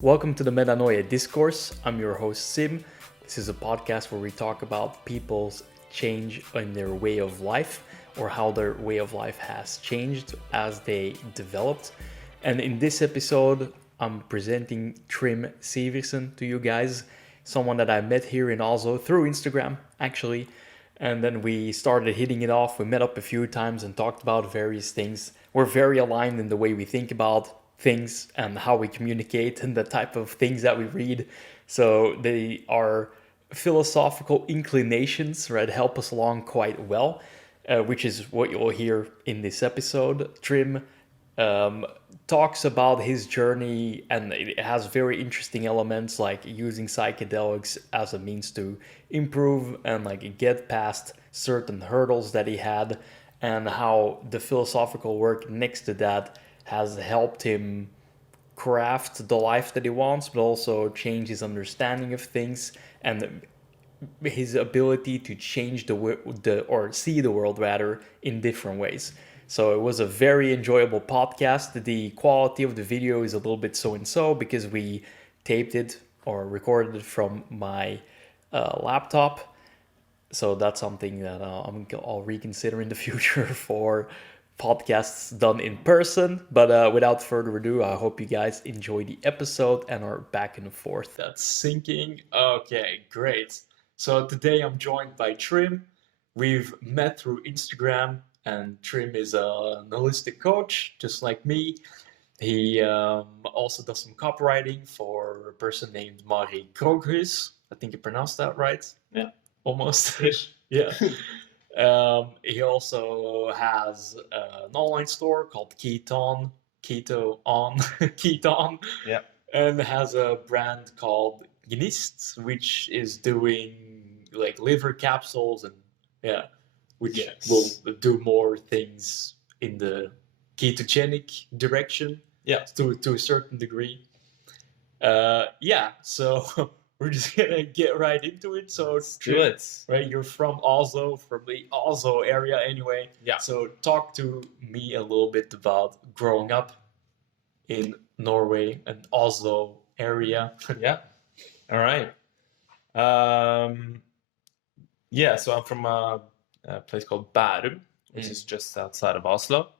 Welcome to the Metanoia Discourse. I'm your host, Sim. This is a podcast where we talk about people's change in their way of life or how their way of life has changed as they developed. And in this episode, I'm presenting Trym Syversen to you guys, someone that I met here in Oslo through Instagram, actually. And then we started hitting it off. We met up a few times and talked about various things. We're very aligned in the way we think about things and how we communicate and the type of things that we read. So they are philosophical inclinations, right? Help us along quite well, which is what you'll hear in this episode. Trym talks about his journey, and it has very interesting elements like using psychedelics as a means to improve and like get past certain hurdles that he had, and how the philosophical work next to that has helped him craft the life that he wants, but also change his understanding of things and his ability to change the or see the world rather in different ways. So it was a very enjoyable podcast. The quality of the video is a little bit so and so because we taped it or recorded it from my laptop. So that's something that I'll reconsider in the future for podcasts done in person. But without further ado, I hope you guys enjoy the episode and are back and forth. That's syncing. Okay, great. So today I'm joined by Trym. We've met through Instagram, and Trym is an holistic coach, just like me. He also does some copywriting for a person named Marie Kroghuis. I think you pronounced that right. Yeah, almost. Yeah. He also has an online store called Keto-on, Keto-on, Yeah. and has a brand called Gnist, which is doing like liver capsules and which Yes. will do more things in the ketogenic direction. Yeah. To a certain degree. So we're just gonna get right into it. So Let's do it. right, you're from Oslo, from the Oslo area anyway. Yeah. So talk to me a little bit about growing up in Norway and Oslo area. Yeah. All right. So I'm from a place called Bærum, which is just outside of Oslo.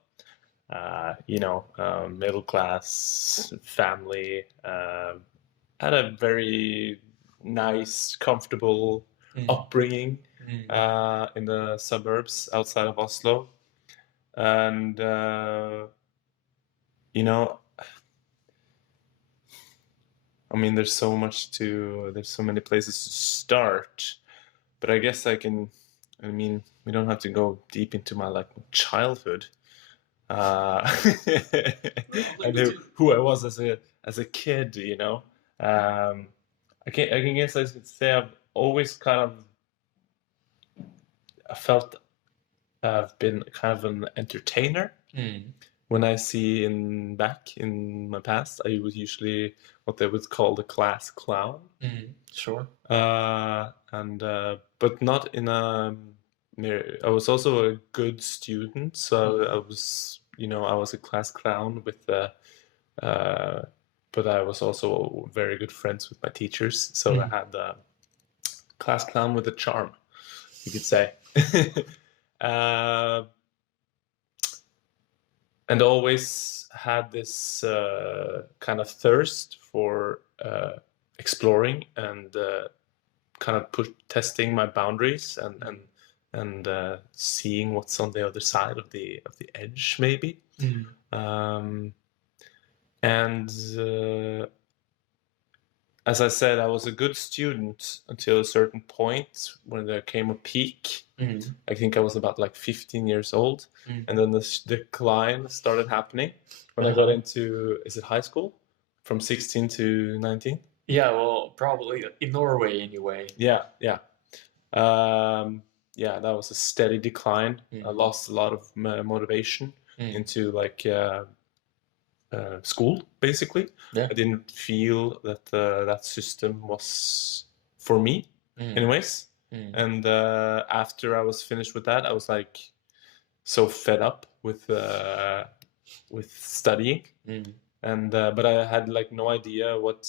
Middle class family. Had a very nice, comfortable upbringing in the suburbs outside of Oslo. And, there's so many places to start, but I guess we don't have to go deep into my childhood, and who I was as a kid, I guess I could say I've always I felt I've been kind of an entertainer. When I see back in my past, I was usually what they would call the class clown. Sure. But not in a. I was also a good student, so I was a class clown with but I was also very good friends with my teachers, so I had the class clown with a charm, you could say. And always had this kind of thirst for exploring and kind of testing my boundaries and seeing what's on the other side of the edge, maybe. As I said, I was a good student until a certain point when there came a peak. I think I was about 15 years old, and then the decline started happening when I got into, is it high school? From 16 to 19? Yeah, well, probably in Norway anyway. Yeah. That was a steady decline. I lost a lot of motivation into school, basically. Yeah. I didn't feel that that system was for me, anyways. And after I was finished with that, I was so fed up with studying And but I had like no idea what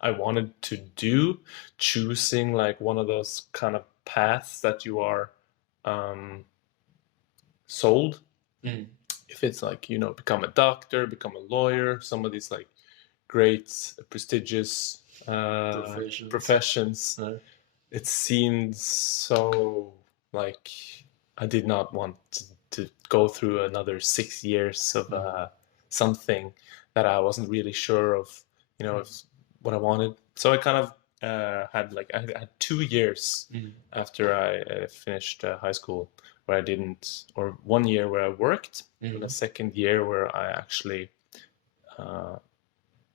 I wanted to do, choosing like one of those kind of paths that you are sold. If it's like, you know, become a doctor, become a lawyer, some of these like great prestigious professions, it seemed so like I did not want to go through another 6 years of something that I wasn't really sure of, you know, if what I wanted. So I kind of had like I had 2 years after I finished high school where I didn't, or 1 year where I worked, and a second year where I actually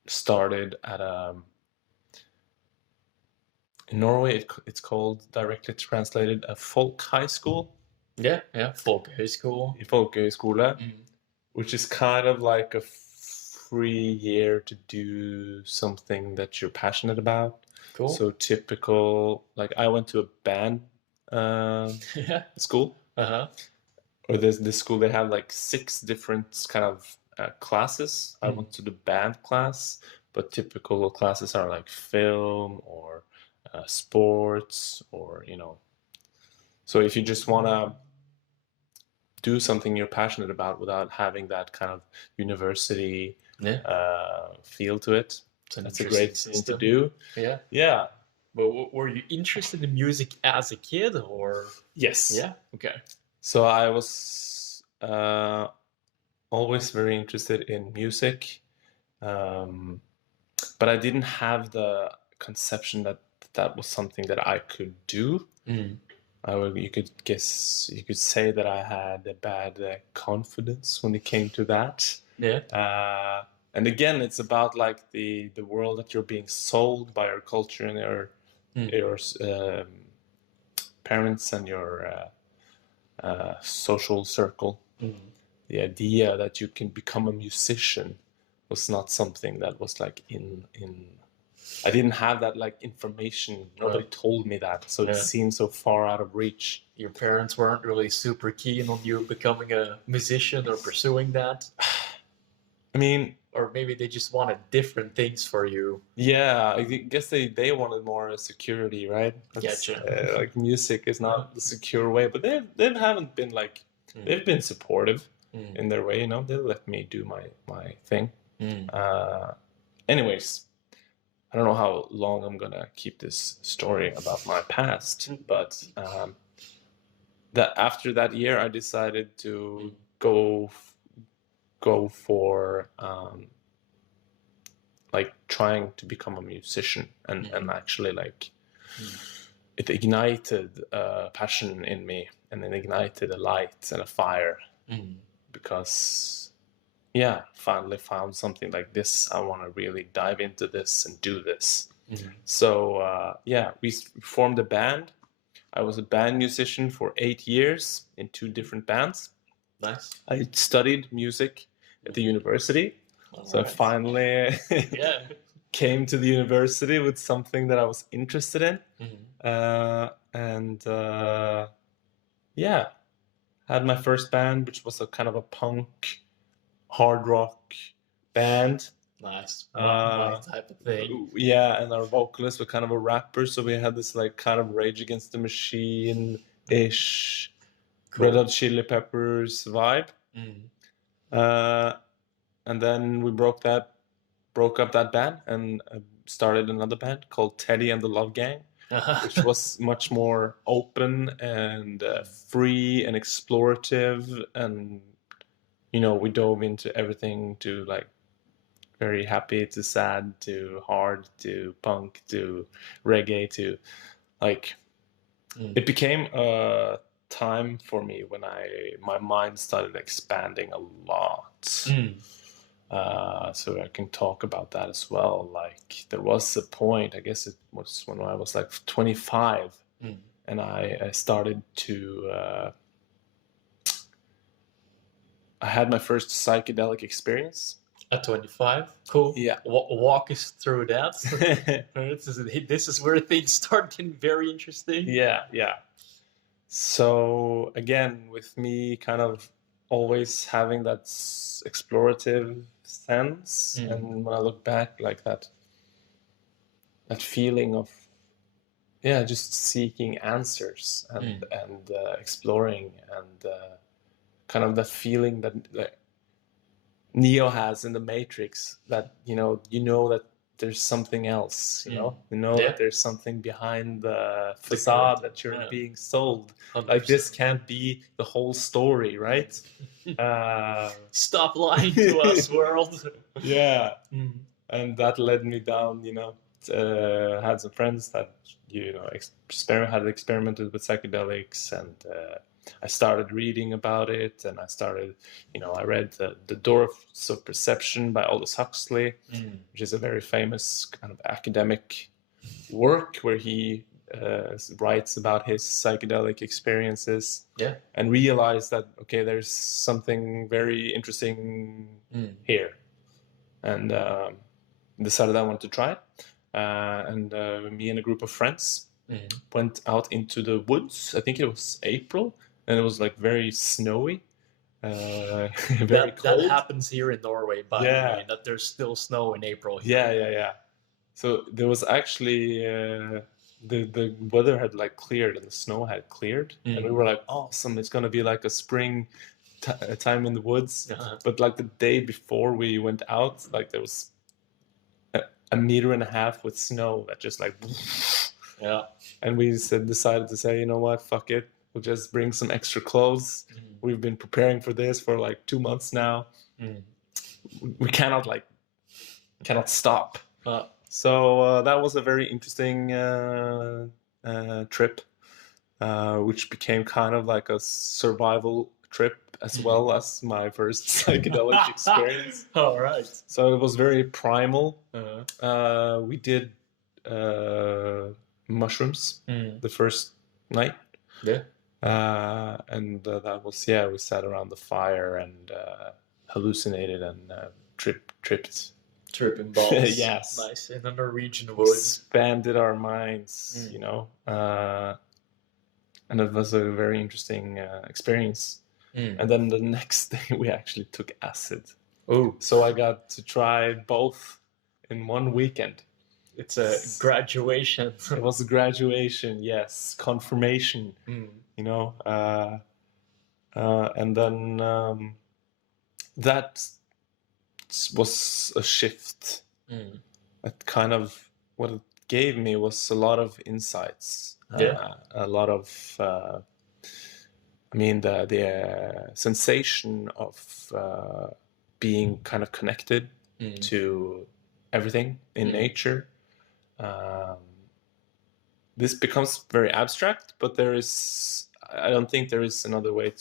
started at in Norway it's called, directly translated, a folk high school. Yeah, folkehøyskole. Folkehøyskole, which is kind of like a free year to do something that you're passionate about. Cool. So typical, like I went to a band school. Or this school, they have like 6 different kind of classes. I went to the band class, but typical classes are like film or sports, or, you know. So if you just want to do something you're passionate about without having that kind of university feel to it, that's a great thing to do. Yeah. But were you interested in music as a kid, or? Yes. Yeah. Okay. So I was always very interested in music, but I didn't have the conception that that was something that I could do. You could say that I had a bad confidence when it came to that. Yeah. And again, it's about like the world that you're being sold by your culture and your parents and your social circle. The idea that you can become a musician was not something that was like in I didn't have that like information. Nobody told me that, so it seemed so far out of reach. Your parents weren't really super keen on you becoming a musician or pursuing that? I mean, or maybe they just wanted different things for you. Yeah, I guess they wanted more security, right? Gotcha. Like music is not the secure way, but they haven't been like they've been supportive in their way, you know. They let me do my thing. Anyways, I don't know how long I'm gonna keep this story about my past, but that after that year, I decided to go for like trying to become a musician, and actually like it ignited a passion in me, and it ignited a light and a fire, because finally found something like this. I want to really dive into this and do this. So we formed a band. I was a band musician for 8 years in 2 different bands. Nice. I studied music at the university. So I finally came to the university with something that I was interested in. Had my first band, which was a kind of a punk, hard rock band. Nice. My type of thing. Yeah, and our vocalist were kind of a rapper, so we had this like kind of Rage Against the Machine-ish, Red Hot Chili Peppers vibe. And then we broke up that band and started another band called Teddy and the Love Gang, which was much more open and free and explorative, and you know, we dove into everything, to like very happy to sad to hard to punk to reggae to like it became a time for me when my mind started expanding a lot. So I can talk about that as well. Like there was a point, I guess it was when I was like 25, and I started to I had my first psychedelic experience. At 25? Cool. Yeah. Walk us through that. This is where things start getting very interesting. Yeah. So again, with me kind of always having that explorative sense. And when I look back, like that feeling of just seeking answers and exploring, and kind of that feeling that Neo has in the Matrix, that you know that there's something else, that there's something behind the facade that you're being sold. 100%. Like, this can't be the whole story, right? Stop lying to us, world. Yeah. And that led me down, had some friends that had experimented with psychedelics, and I started reading about it, and I read the Doors of Perception by Aldous Huxley, which is a very famous kind of academic work where he writes about his psychedelic experiences, and realized that, okay, there's something very interesting here, and decided I wanted to try it. And me and a group of friends went out into the woods. I think it was April, and it was like very snowy, very cold. That happens here in Norway, by the way, that there's still snow in April here. Yeah. So there was actually the weather had like cleared, and the snow had cleared, and we were like, awesome, it's gonna be like a spring time in the woods. But like the day before we went out, like there was a meter and a half with snow that just like and we decided to say, you know what, fuck it, we'll just bring some extra clothes. We've been preparing for this for like 2 months now. We cannot stop. So that was a very interesting trip, which became kind of like a survival trip as well as my first psychedelic experience. All right. So it was very primal. We did mushrooms the first night. And that was, we sat around the fire and hallucinated and tripped. Tripping balls. Yes. Nice. In the Norwegian woods. Expanded our minds, and it was a very interesting experience. And then the next day we actually took acid. Oh. So I got to try both in one weekend. It's a graduation. It was a graduation, yes. Confirmation, and then that was a shift. That kind of, what it gave me was a lot of insights. A lot of... the sensation of being kind of connected to everything in nature. This becomes very abstract, but I don't think there is another way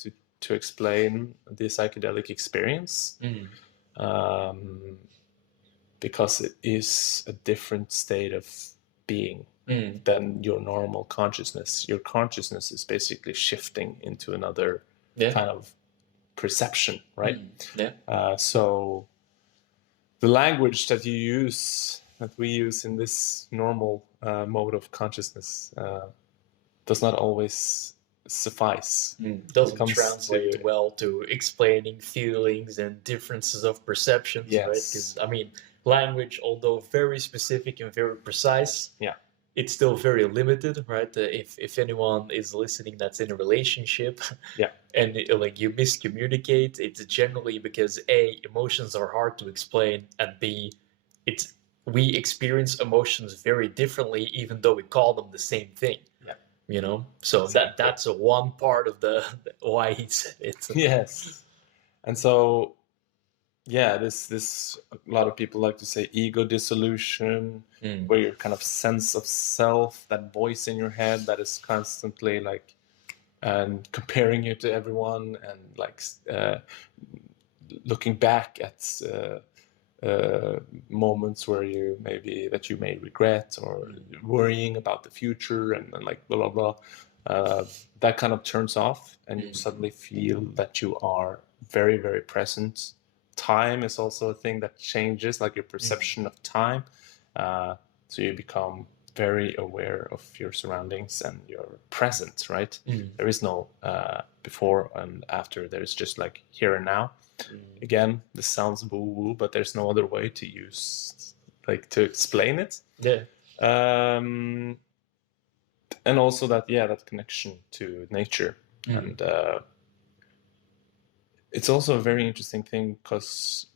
to explain the psychedelic experience, because it is a different state of being than your normal consciousness. Your consciousness is basically shifting into another kind of perception, right? So the language that we use in this normal mode of consciousness does not always suffice. Doesn't translate well to explaining feelings and differences of perceptions, right? Because language, although very specific and very precise, it's still very limited, right? If anyone is listening that's in a relationship, and you miscommunicate, it's generally because A, emotions are hard to explain, and B, we experience emotions very differently, even though we call them the same thing. So exactly. That's a one part of the why it's yes. And so this a lot of people like to say ego dissolution, where your kind of sense of self, that voice in your head that is constantly and comparing you to everyone, and looking back at moments where you may regret, or worrying about the future, and blah blah blah. That kind of turns off, and you suddenly feel that you are very, very present. Time is also a thing that changes, like your perception of time. So you become very aware of your surroundings and your present, right? There is no before and after. There's just like here and now. Again, this sounds woo-woo, but there's no other way to use, like, to explain it. Yeah. And also that connection to nature. And it's also a very interesting thing because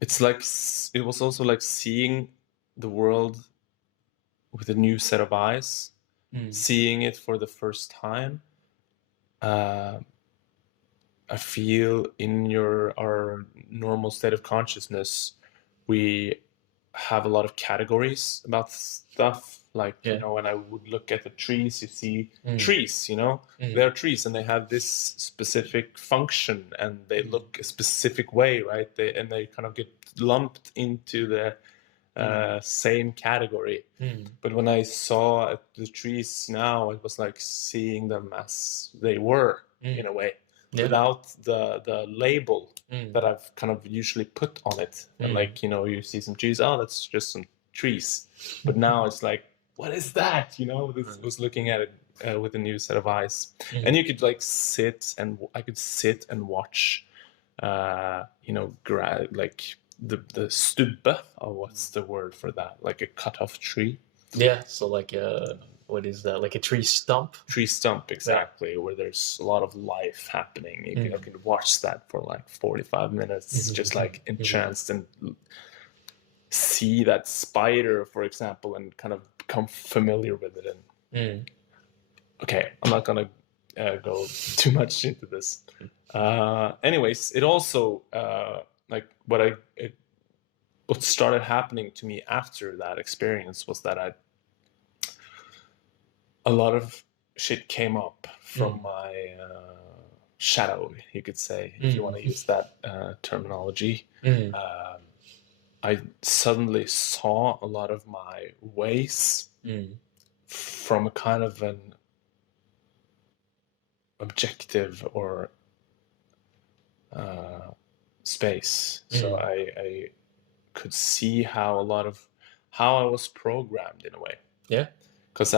it's like, it was also like seeing the world with a new set of eyes, seeing it for the first time. I feel in our normal state of consciousness, we have a lot of categories about stuff. Like, you know, when I would look at the trees, you see trees, you know, they're trees and they have this specific function and they look a specific way, right? They kind of get lumped into the same category. But when I saw the trees now, it was like seeing them as they were in a way, without the label that I've kind of usually put on it. And like, you know, you see some trees, oh, that's just some trees. But now it's like, what is that? You know, this was looking at it with a new set of eyes. And you could like I could sit and watch, you know, like the stubbe, or what's the word for that? Like a cut off tree. Yeah. So like what is that? Like a tree stump? Tree stump, exactly, where there's a lot of life happening. You can watch that for like 45 minutes, just like entranced, and see that spider, for example, and kind of become familiar with it. And okay, I'm not gonna go too much into this. Anyways, it also like what started happening to me after that experience was that a lot of shit came up from my shadow, you could say, if you want to use that terminology. I suddenly saw a lot of my ways from a kind of an objective or space. So I could see how I was programmed in a way. Yeah. Because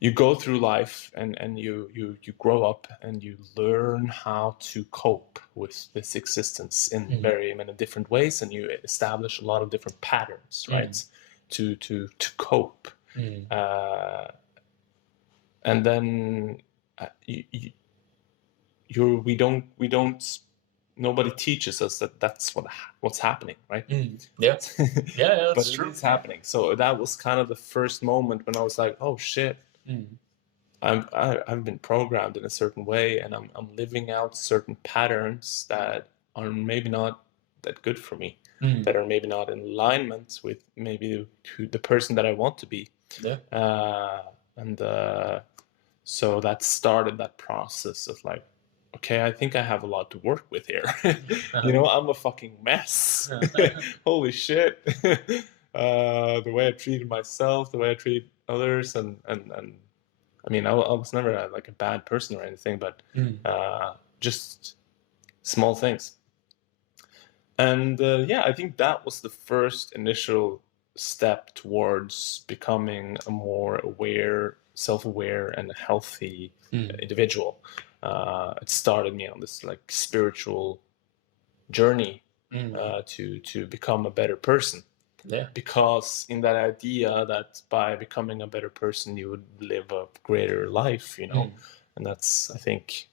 you go through life and you grow up and you learn how to cope with this existence in very many different ways, and you establish a lot of different patterns, right? To cope. And then nobody teaches us that that's what's happening, right? Yeah. Yeah, that's but true. It is happening. So that was kind of the first moment when I was like, oh shit, I've been programmed in a certain way, and I'm living out certain patterns that are maybe not that good for me, that are maybe not in alignment with maybe the person that I want to be. So that started that process of like, okay, I think I have a lot to work with here. You know, I'm a fucking mess. Holy shit. The way I treated myself, the way I treat others, and I mean, I was never like a bad person or anything, but just small things. And I think that was the first initial step towards becoming a more aware, self-aware, and healthy individual. It started me on this like spiritual journey to become a better person. Yeah. Because in that idea that by becoming a better person, you would live a greater life, you know, and that's, I think,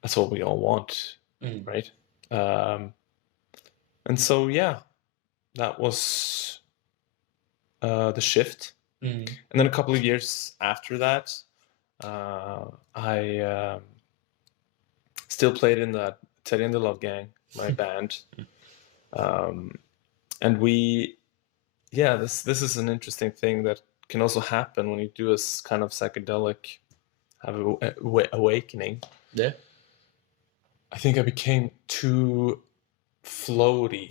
that's what we all want, right? And so, that was the shift. And then a couple of years after that, I still played in that Teddy and the Love Gang, my band. And this is an interesting thing that can also happen when you do a kind of psychedelic, have a awakening. Yeah. I think I became too floaty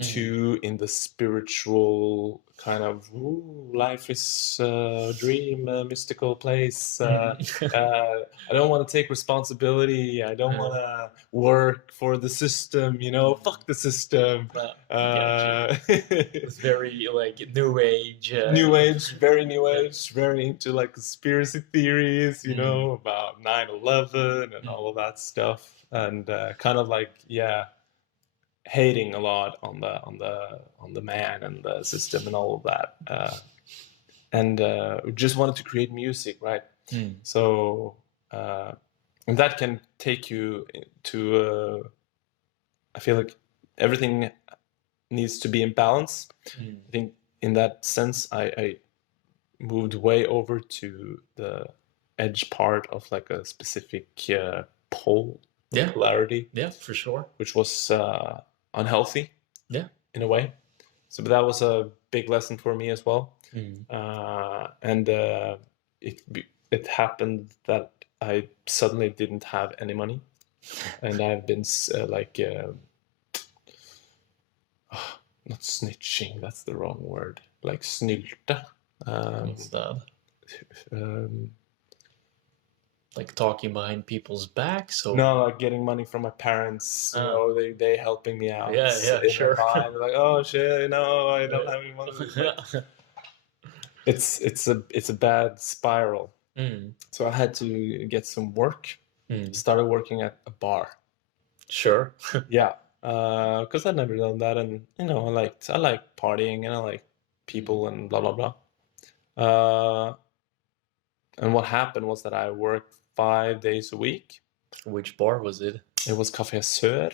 too in the spiritual kind of life is a dream, a mystical place. I don't want to take responsibility. I don't want to work for the system. Fuck the system. It's very like new age. New age, very new age, very into like conspiracy theories, about 9/11 and all of that stuff, and kind of like hating a lot on the man and the system and all of that, and just wanted to create music, right? So and that can take you to I feel like everything needs to be in balance. I think in that sense I moved way over to the edge part of like a specific polarity, for sure, which was unhealthy, in a way. So but that was a big lesson for me as well. And it happened that I suddenly didn't have any money, and I've been not snitching, that's the wrong word, like snylta. What's that? Like talking behind people's backs? So no, like getting money from my parents. They helping me out. Sure. They're like, oh shit, no, I don't have any money. It's a bad spiral. So I had to get some work. Started working at a bar. Sure. Yeah, because I'd never done that, and I like partying, and I like people and blah blah blah. And what happened was that I worked 5 days a week. Which bar was it? It was Café Sør.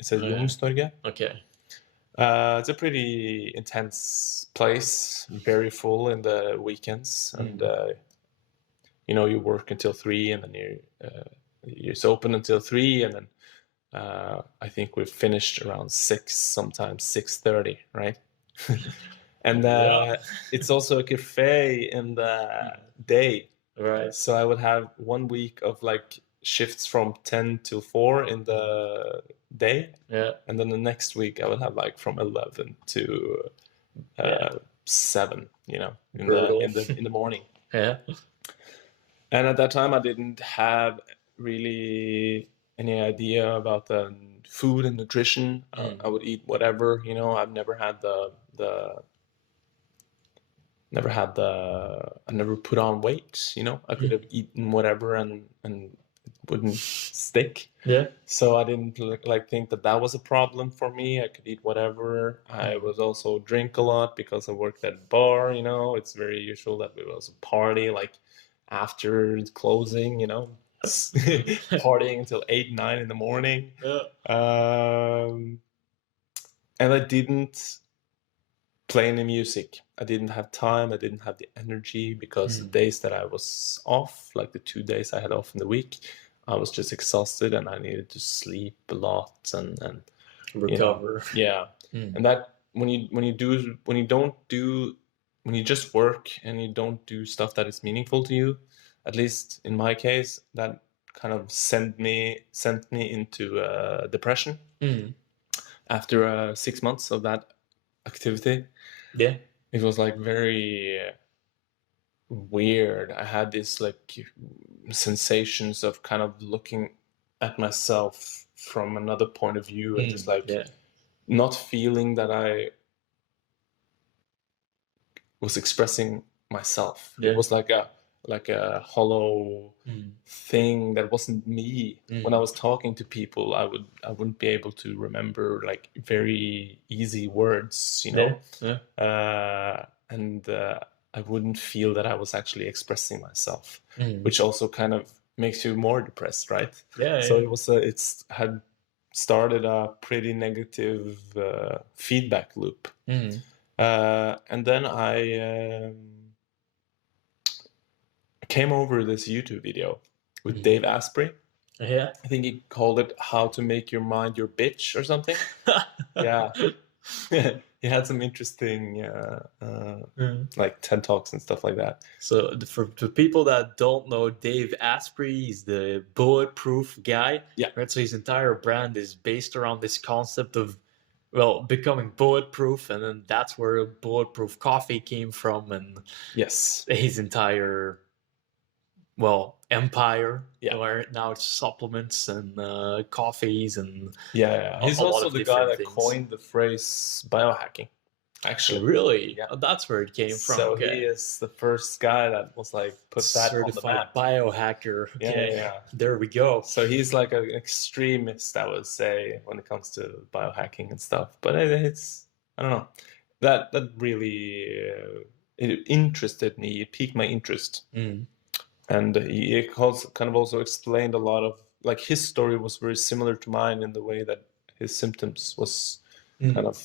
It's at Youngstorget. Okay. It's a pretty intense place, very full in the weekends, and you work until 3, and then it's open until 3, and then I think we've finished around 6, sometimes 6:30, right? And it's also a cafe in the day, right? So I would have 1 week of like shifts from 10 till 4 in the day, and then the next week I would have like from 11 to 7, in the morning. And at that time I didn't have really any idea about the food and nutrition. I would eat whatever, I've never had I never put on weight, I could have eaten whatever and it wouldn't stick. So I didn't think that was a problem for me. I could eat whatever. I was also drink a lot because I worked at a bar, it's very usual that we also party like after closing, partying until 8, 9 in the morning. And I didn't play any music. I didn't have time. I didn't have the energy because the days that I was off, like the 2 days I had off in the week, I was just exhausted and I needed to sleep a lot and recover. And that when you just work and you don't do stuff that is meaningful to you, at least in my case, that kind of sent me into depression after 6 months of that activity. It was like very weird. I had these like sensations of kind of looking at myself from another point of view and just like not feeling that I was expressing myself. It was like a hollow thing that wasn't me. When I was talking to people, I wouldn't be able to remember like very easy words, and I wouldn't feel that I was actually expressing myself, which also kind of makes you more depressed, right? So it had started a pretty negative feedback loop, and then I came over this YouTube video with Dave Asprey. I think he called it "How to Make Your Mind Your Bitch" or something. He had some interesting like TED Talks and stuff like that. So for people that don't know, Dave Asprey, he's the Bulletproof guy. Right. So his entire brand is based around this concept of well, becoming Bulletproof, and then that's where Bulletproof coffee came from, and Yes. his entire, well, empire. Yeah. Where now it's supplements and coffees and Yeah. He's a lot also of the guy different that things. coined the phrase biohacking. Actually, Really? Yeah. Oh, that's where it came from. So Okay. he is the first guy that was like put that on the Certified map. biohacker. Yeah, Okay. yeah, yeah. There we go. So he's like an extremist, I would say, when it comes to biohacking and stuff. But it's, I don't know, that really it interested me. It piqued my interest, and he kind of also explained a lot of, like, his story was very similar to mine in the way that his symptoms was kind of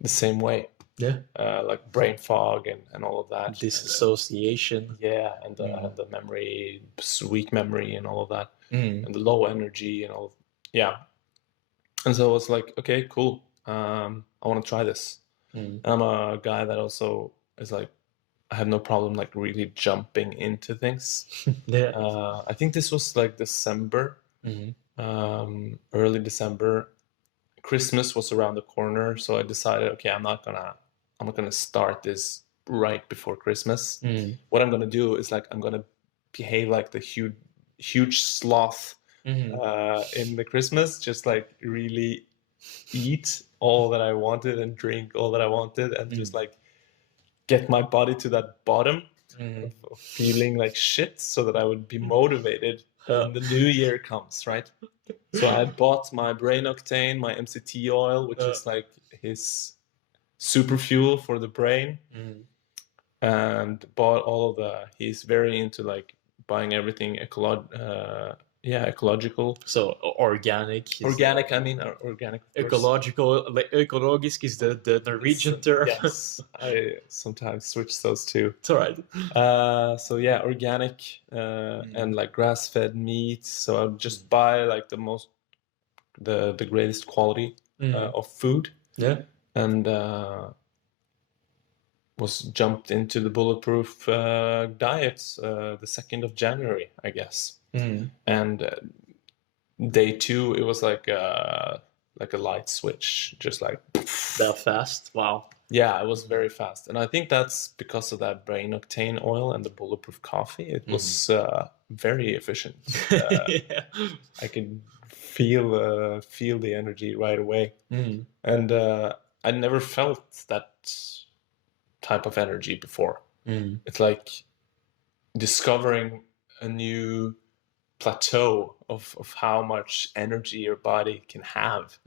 the same way. Yeah. Like brain fog and all of that. Disassociation. And the memory, weak memory and all of that. And the low energy and all. Yeah. And so I was like, okay, cool. I want to try this. And I'm a guy that also is like, I have no problem like really jumping into things. Yeah. I think this was like December, early December. Christmas was around the corner, so I decided, okay, I'm not gonna start this right before Christmas. What I'm gonna do is like I'm gonna behave like the huge sloth in the Christmas, just like really eat all that I wanted and drink all that I wanted, and just like get my body to that bottom of feeling like shit, so that I would be motivated when the new year comes, right? So I bought my brain octane, my MCT oil, which is like his super fuel for the brain, and bought all of he's very into like buying everything ecological. So organic. Organic, I mean, organic. Ecological, like ecologisk is the Norwegian term. Yes, I sometimes switch those two. It's all right. So yeah, organic and like grass-fed meat. So I would just buy like the greatest quality of food. Yeah. And was jumped into the Bulletproof diet the 2nd of January, I guess. And day 2, it was like a light switch, just like that fast. Wow. Yeah, it was very fast, and I think that's because of that brain octane oil and the Bulletproof coffee. It was very efficient. Yeah. I could feel the energy right away, and I never felt that type of energy before. It's like discovering a new plateau of how much energy your body can have.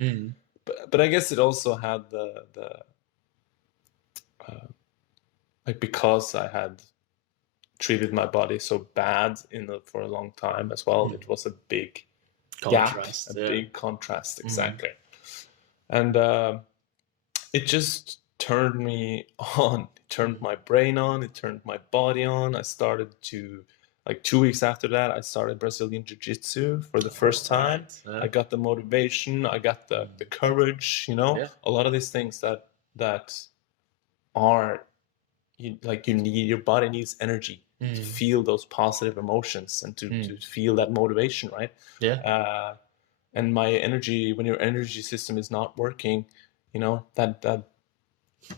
But I guess it also had the like, because I had treated my body so bad for a long time as well, it was a big contrast, big contrast, exactly. And it just turned me on. It turned my brain on. It turned my body on. I started to, like 2 weeks after that, I started Brazilian Jiu-Jitsu for the first time. I got the motivation. I got the courage, you know, a lot of these things that are, your body needs energy to feel those positive emotions and to feel that motivation, right? Yeah. And my energy, when your energy system is not working, you know, that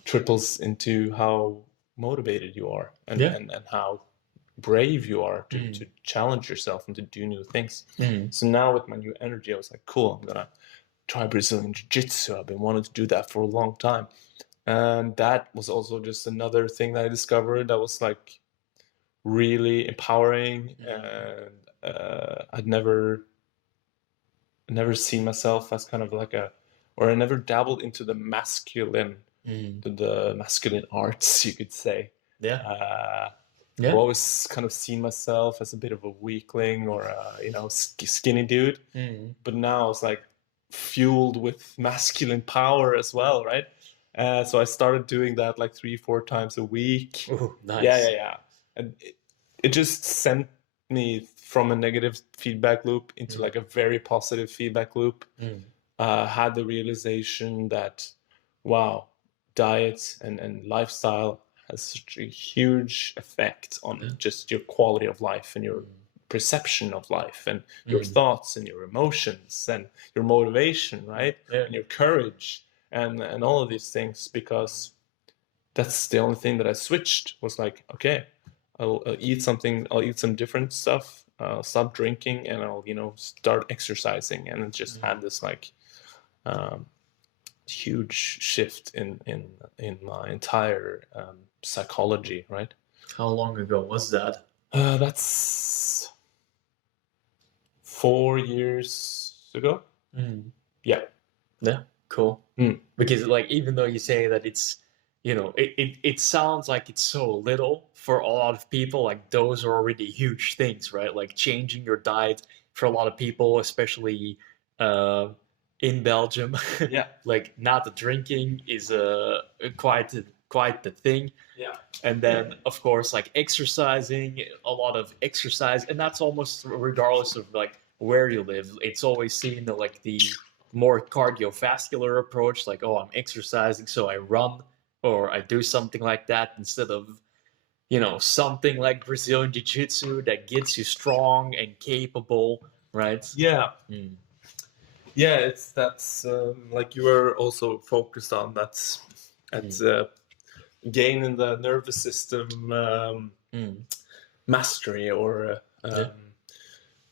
triples into how motivated you are and how brave you are to challenge yourself and to do new things. So now with my new energy, I was like, cool, I'm gonna try Brazilian Jiu-Jitsu. I've been wanting to do that for a long time. And that was also just another thing that I discovered that was like really empowering. And I'd never seen myself as kind of like I never dabbled into the masculine, the masculine arts, you could say. Yeah. I've always kind of seen myself as a bit of a weakling or a skinny dude. But now it's like fueled with masculine power as well, right? So I started doing that like 3-4 times a week. Ooh, nice. Yeah. And it just sent me from a negative feedback loop into like a very positive feedback loop. Had the realization that, wow, diet and lifestyle has such a huge effect on just your quality of life and your perception of life and your thoughts and your emotions and your motivation, right? And your courage. and all of these things, because that's the only thing that I switched, was like, okay, I'll eat something, I'll eat some different stuff, stop drinking, and I'll, you know, start exercising. And it just had this like huge shift in my entire psychology, right? How long ago was that? That's 4 years ago. Yeah. Yeah, cool. Because like, even though you say that it's, you know, it sounds like it's so little for a lot of people, like those are already huge things, right? Like changing your diet for a lot of people, especially in Belgium. Yeah. Like not drinking is quite the thing. Yeah. And then of course like exercising, a lot of exercise, and that's almost regardless of like where you live. It's always seen like the more cardiovascular approach, like, oh, I'm exercising, so I run or I do something like that, instead of, you know, something like Brazilian Jiu-Jitsu that gets you strong and capable, right? Yeah. Yeah, that's like you were also focused on that's gaining the nervous system mastery or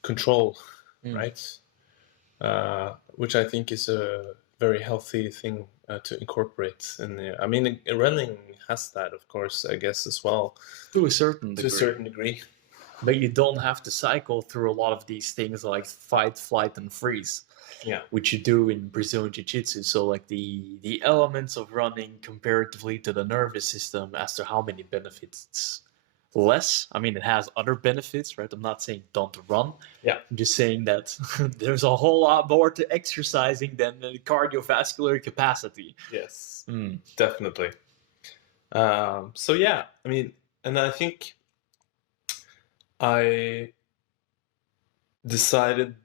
control, right? Which I think is a very healthy thing to incorporate. And I mean, running has that, of course, I guess, as well. To a certain degree. To a certain degree. But you don't have to cycle through a lot of these things like fight, flight, and freeze. Yeah. Which you do in Brazilian Jiu-Jitsu. So like the elements of running comparatively to the nervous system, as to how many benefits, it's less. I mean, it has other benefits, right? I'm not saying don't run. Yeah. I'm just saying that there's a whole lot more to exercising than the cardiovascular capacity. Yes, definitely. So yeah, I mean, and I think I decided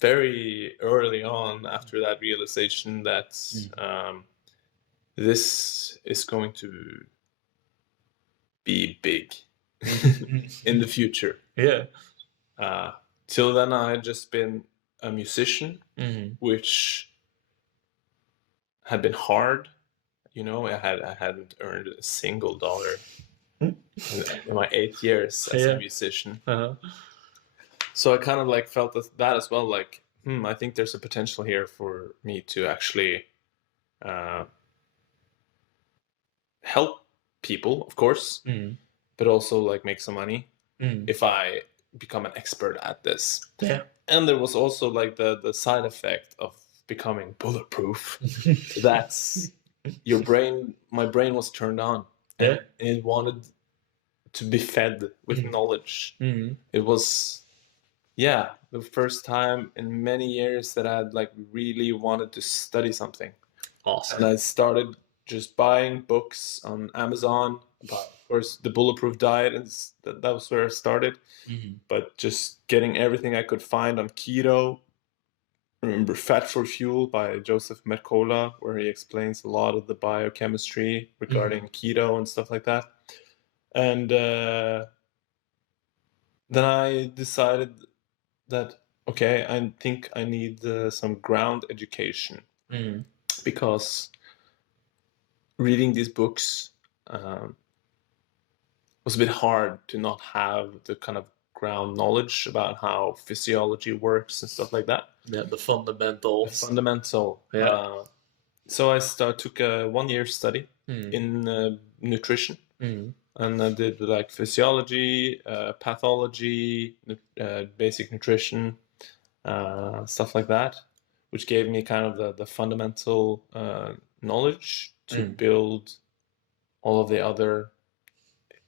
very early on after that realization that this is going to be big in the future. Yeah. Till then, I had just been a musician, which had been hard. You know, I hadn't earned a single dollar in my 8 years as a musician. So I kind of like felt that as well, like, I think there's a potential here for me to actually help people, of course, but also like make some money if I become an expert at this. Yeah. And there was also like the side effect of becoming bulletproof. That's my brain was turned on. Yeah. And it wanted to be fed with knowledge. It was, the first time in many years that I'd like really wanted to study something. Awesome. And I started just buying books on Amazon about, of course, the Bulletproof diet, and that was where I started. But just getting everything I could find on keto. Remember Fat for Fuel by Joseph Mercola, where he explains a lot of the biochemistry regarding keto and stuff like that. And then I decided that, okay, I think I need some ground education, because reading these books was a bit hard to not have the kind of ground knowledge about how physiology works and stuff like that. Yeah, the fundamentals. Yeah. So I took a 1-year study in nutrition. And I did like physiology, pathology, basic nutrition, stuff like that, which gave me kind of the fundamental knowledge to build all of the other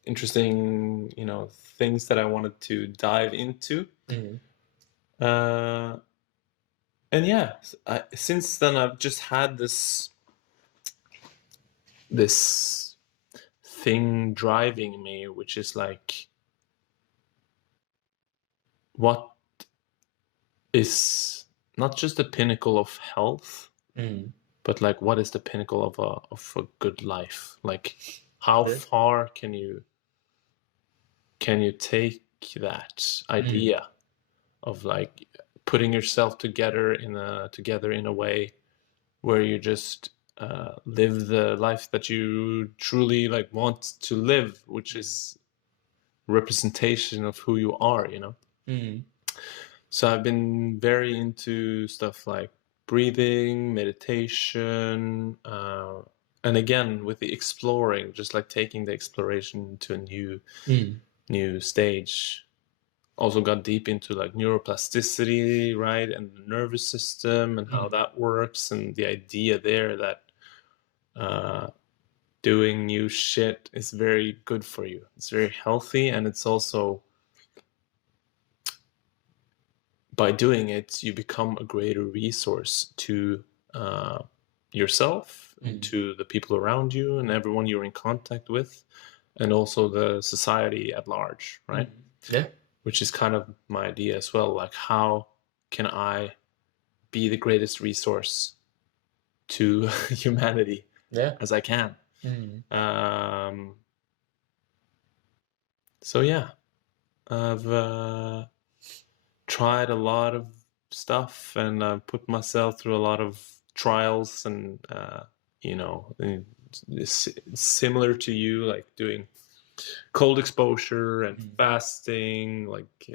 interesting, things that I wanted to dive into. And yeah, since then I've just had this thing driving me, which is like, what is not just the pinnacle of health, but like, what is the pinnacle of a good life? Like, how far can you take that idea of like putting yourself together in a way where you just live the life that you truly like want to live, which is representation of who you are, you know. So I've been very into stuff like breathing, meditation, and again with the exploring, just like taking the exploration to a new stage. Also got deep into like neuroplasticity, right, and the nervous system and how that works, and the idea there that doing new shit is very good for you. It's very healthy, and it's also, by doing it, you become a greater resource to yourself, and to the people around you and everyone you're in contact with, and also the society at large, right? Yeah. Which is kind of my idea as well. Like, how can I be the greatest resource to humanity as I can? So yeah, I've tried a lot of stuff, and put myself through a lot of trials, and you know, it's similar to you, like doing cold exposure and fasting, like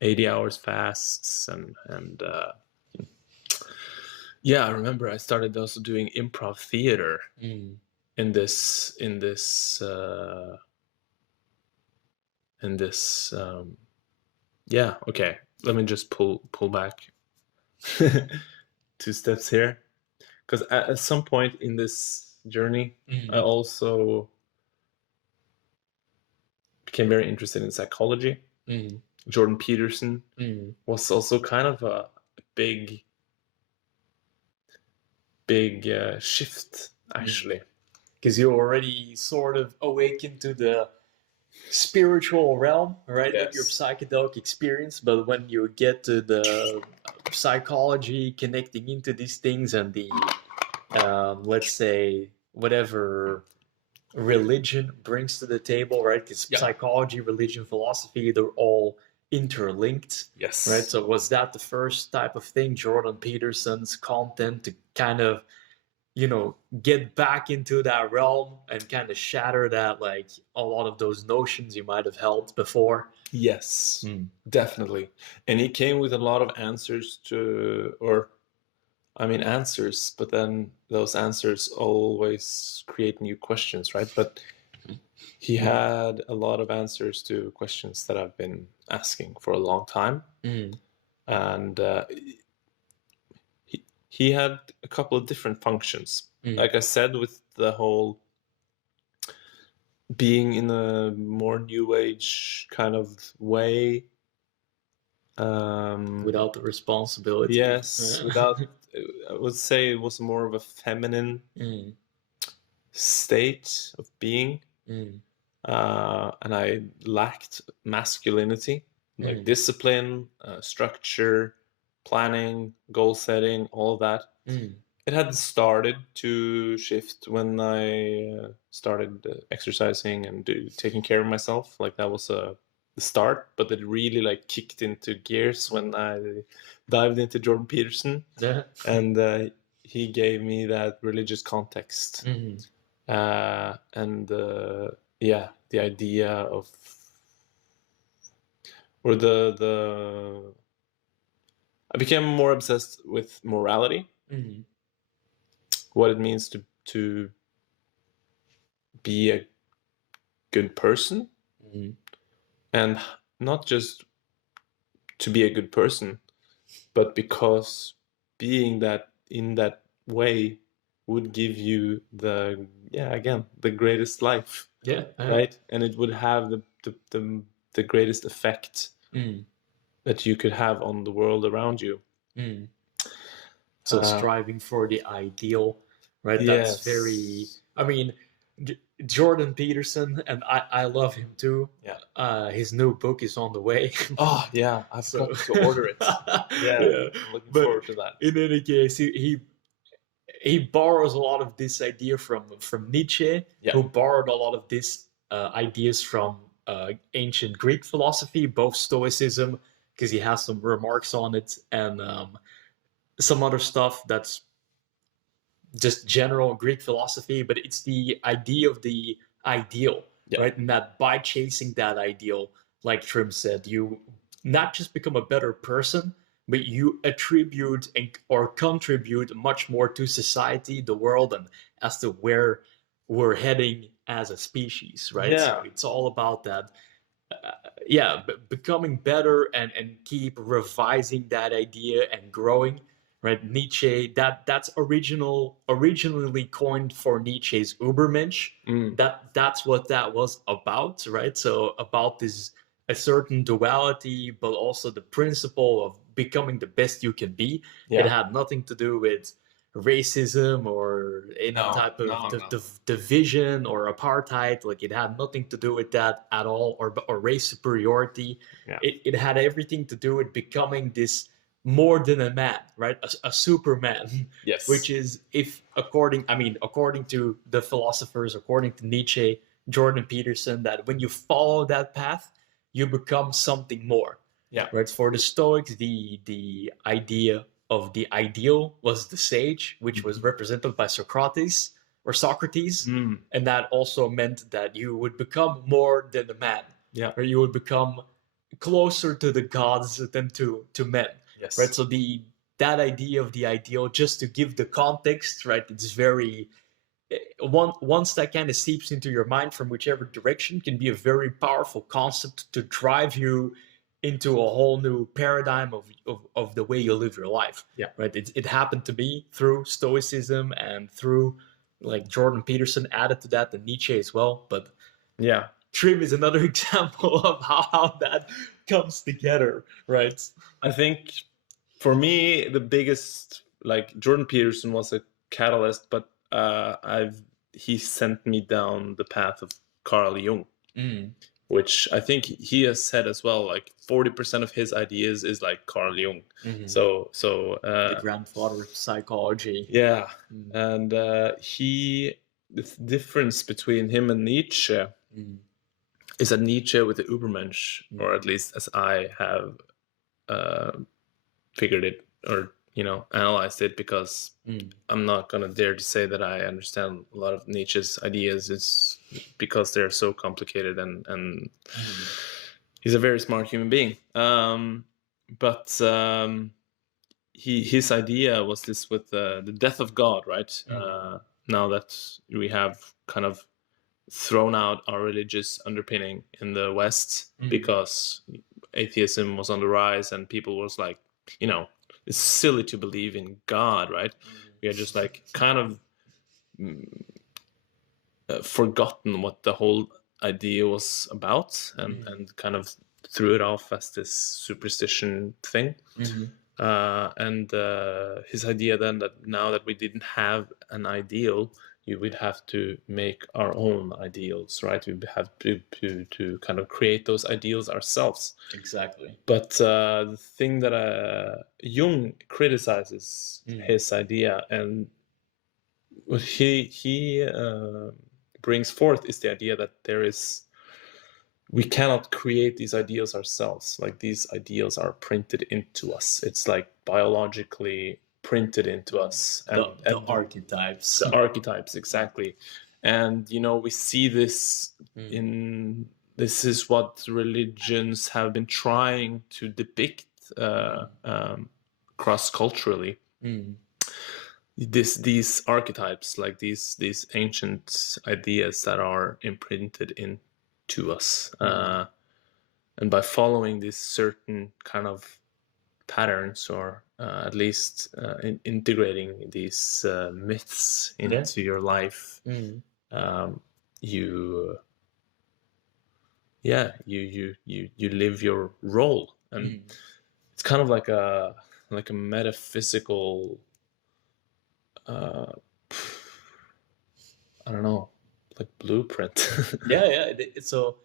80 hours fasts, and yeah, I remember I started also doing improv theater in this yeah, okay, let me just pull back 2 steps here, because at some point in this journey I also became very interested in psychology. Jordan Peterson was also kind of a big shift, actually. Because you already sort of awakened to the spiritual realm, right? Yes. With your psychedelic experience, but when you get to the psychology, connecting into these things, and the let's say whatever religion brings to the table, right? Because psychology, religion, philosophy, they're all interlinked. Yes. Right. So was that the first type of thing, Jordan Peterson's content, to kind of, you know, get back into that realm and kind of shatter that, like, a lot of those notions you might have held before? Yes, definitely. And he came with a lot of answers answers, but then those answers always create new questions, right? But he had a lot of answers to questions that I've been asking for a long time. And he had a couple of different functions. Like I said, with the whole being in a more new age kind of way. Without the responsibility. Yes, without, I would say it was more of a feminine state of being. And I lacked masculinity, like discipline, structure, planning, goal setting, all of that. It had started to shift when I started exercising and taking care of myself. Like, that was the start, but it really like kicked into gears when I dived into Jordan Peterson. And he gave me that religious context. And the idea of, or the I became more obsessed with morality. What it means to be a good person, and not just to be a good person, but because being that in that way would give you the greatest life, right? And it would have the greatest effect that you could have on the world around you. So striving for the ideal, right? Yes. That's very, I mean, Jordan Peterson, and I love him too. His new book is on the way. Oh yeah, I've got to order it. I'm looking forward to that. In any case, he borrows a lot of this idea from Nietzsche, who borrowed a lot of this ideas from ancient Greek philosophy, both Stoicism, because he has some remarks on it, and some other stuff that's just general Greek philosophy, but it's the idea of the ideal, right? And that by chasing that ideal, like Trym said, you not just become a better person, but you attribute or contribute much more to society, the world, and as to where we're heading as a species, right? Yeah. So it's all about that. Becoming better and keep revising that idea and growing, right? Nietzsche, that's originally coined for Nietzsche's Übermensch. That's what that was about, right? So about this a certain duality, but also the principle of becoming the best you can be. It had nothing to do with racism or any type of division or apartheid. Like, it had nothing to do with that at all, or race superiority. It had everything to do with becoming this more than a man, right? A superman. Yes. Which is, if according to the philosophers, according to Nietzsche, Jordan Peterson, that when you follow that path, you become something more. Yeah. Right. For the Stoics, the idea of the ideal was the sage, which was represented by Socrates. And that also meant that you would become more than a man. Yeah. Or you would become closer to the gods than to men. Yes. Right. So that idea of the ideal, just to give the context, right? It's very once that kind of seeps into your mind from whichever direction, can be a very powerful concept to drive you into a whole new paradigm of the way you live your life. Yeah. Right. It happened to me through Stoicism and through, like, Jordan Peterson added to that, and Nietzsche as well. But yeah, Trym is another example of how that comes together, right? I think for me, the biggest, like, Jordan Peterson was a catalyst, but he sent me down the path of Carl Jung, which I think he has said as well. Like 40% of his ideas is like Carl Jung. So the grandfather of psychology. Yeah, and the difference between him and Nietzsche is that Nietzsche with the Übermensch, or at least as I have figured it, or analyzed it, because I'm not gonna dare to say that I understand a lot of Nietzsche's ideas. It's because they're so complicated, and he's a very smart human being. But his idea was this with the death of God, right? Now that we have kind of thrown out our religious underpinning in the West, because atheism was on the rise and people was like, it's silly to believe in God, right? We are just like kind of forgotten what the whole idea was about, and kind of threw it off as this superstition thing. And his idea then, that now that we didn't have an ideal, you would have to make our own ideals, right? We have to kind of create those ideals ourselves. Exactly. But the thing that Jung criticizes his idea, and what he brings forth, is the idea that we cannot create these ideals ourselves. Like, these ideals are printed into us. It's like biologically printed into us. The archetypes. The archetypes, exactly. And we see this this is what religions have been trying to depict cross-culturally. These archetypes, like these ancient ideas that are imprinted into us, and by following these certain kind of patterns, or at least integrating these myths into your life, you live your role, and it's kind of like a metaphysical, I don't know, like blueprint. So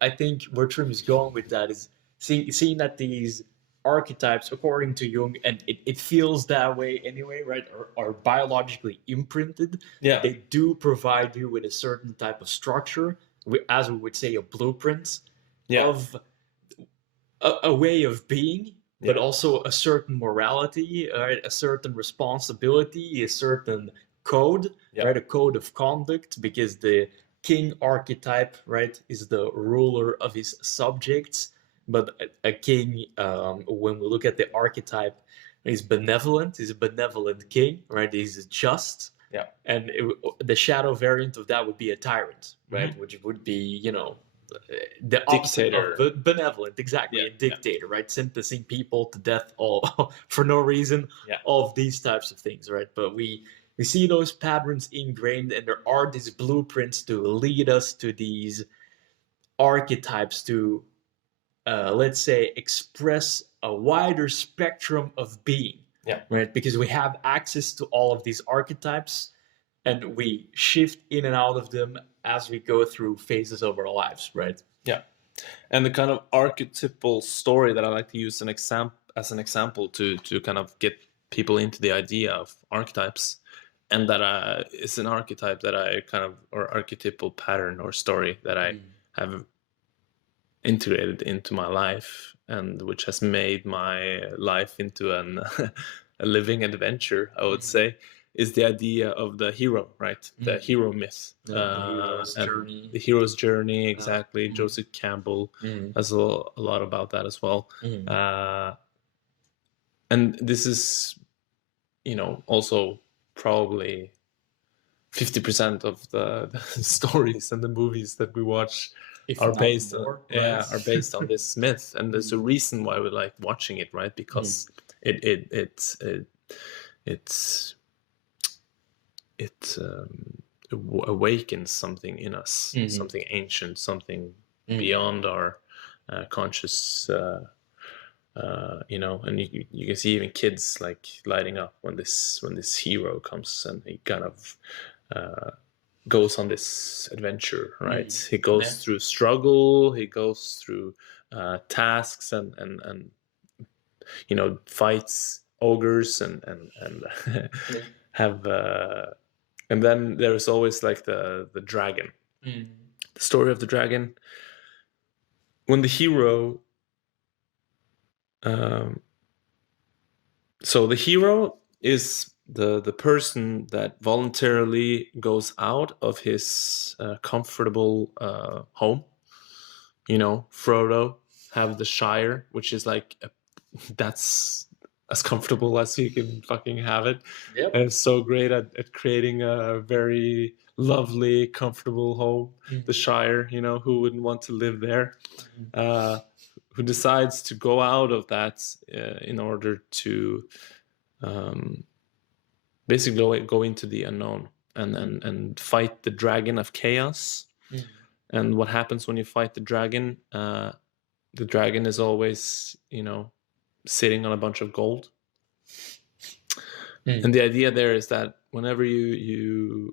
I think where Trym is going with that is seeing that these archetypes, according to Jung, and it feels that way anyway, right, are biologically imprinted. They do provide you with a certain type of structure, as we would say, a blueprint of a way of being, but also a certain morality, right? A certain responsibility, a certain code, right? A code of conduct, because the king archetype, right, is the ruler of his subjects. But a king, when we look at the archetype, is benevolent. He's a benevolent king, right? He's just. Yeah. And the shadow variant of that would be a tyrant, right? Which would be, the opposite Dictator. of benevolent, exactly, a dictator, right? Sentencing people to death all for no reason, all of these types of things, right? But we see those patterns ingrained, and there are these blueprints to lead us to these archetypes to, let's say, express a wider spectrum of being, right? Because we have access to all of these archetypes, and we shift in and out of them as we go through phases of our lives, right? Yeah. And the kind of archetypal story that I like to use as an example to kind of get people into the idea of archetypes, and that is an archetype that I kind of, or archetypal pattern or story that I have integrated into my life, and which has made my life into a living adventure, I would say, is the idea of the hero, right? The hero myth. The hero's journey, exactly. Joseph Campbell has a lot about that as well. And this is, also probably 50% of the stories and the movies that we watch are based on this myth. And there's a reason why we like watching it, right? Because it awakens something in us, something ancient, something beyond our conscious, and you can see even kids like lighting up when this hero comes, and he kind of goes on this adventure, right? He goes through struggle, he goes through tasks, and fights ogres and have and then there's always like the dragon, the story of the dragon, when the hero so the hero is the person that voluntarily goes out of his comfortable home. Frodo have the Shire, which is like that's as comfortable as you can fucking have it. And it's so great at creating a very lovely, comfortable home. The Shire, who wouldn't want to live there? Who decides to go out of that in order to basically go into the unknown and fight the dragon of chaos. And what happens when you fight the dragon? The dragon is always, sitting on a bunch of gold. And the idea there is that whenever you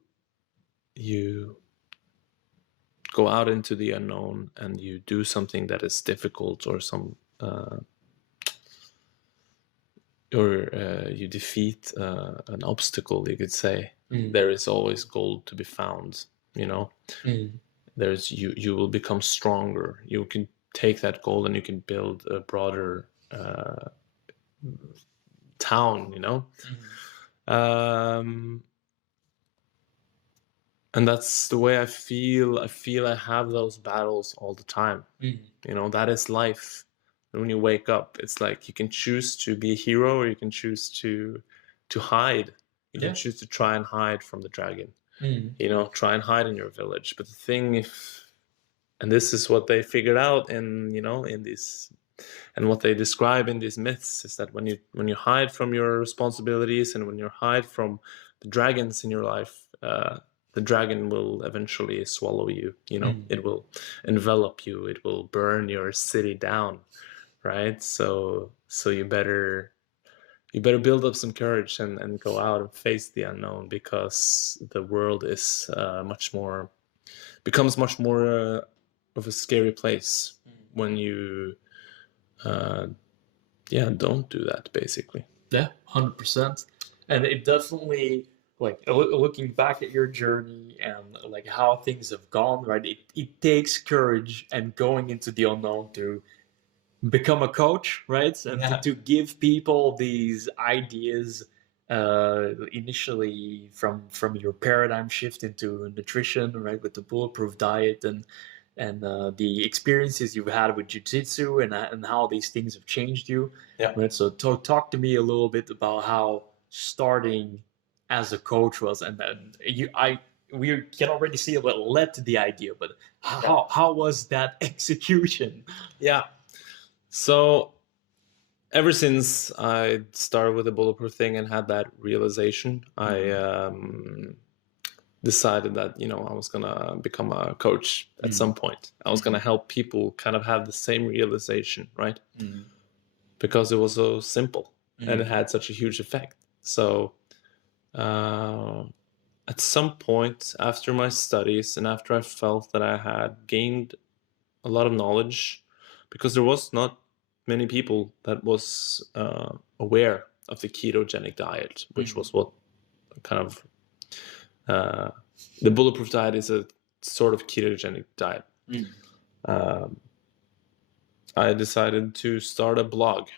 go out into the unknown and you do something that is difficult, or you defeat an obstacle, you could say, there is always gold to be found. There's you will become stronger. You can take that gold and you can build a broader town, and that's the way I feel. I have those battles all the time. That is life. And when you wake up, it's like you can choose to be a hero, or you can choose to hide. You can choose to try and hide from the dragon. Try and hide in your village. But the thing, and this is what they figured out in this, and what they describe in these myths, is that when you hide from your responsibilities, and when you hide from the dragons in your life, the dragon will eventually swallow you. It will envelop you. It will burn your city down, right? So you better build up some courage and go out and face the unknown, because the world is becomes much more of a scary place when you don't do that, basically. 100%. And it definitely, like, looking back at your journey and like how things have gone, right? It takes courage and going into the unknown to become a coach, right? And Yeah. to give people these ideas initially from your paradigm shift into nutrition, right, with the bulletproof diet and the experiences you've had with jiu-jitsu and how these things have changed you. Yeah. Right. So talk to me a little bit about how starting as a coach was, and then we can already see what led to the idea, but how was that execution? Yeah. So ever since I started with the bulletproof thing and had that realization, I decided that I was gonna become a coach at some point. I was gonna help people kind of have the same realization, right? Because it was so simple and it had such a huge effect. So at some point after my studies and after I felt that I had gained a lot of knowledge, because there was not many people that was aware of the ketogenic diet, which was what kind of the bulletproof diet is, a sort of ketogenic diet. I decided to start a blog.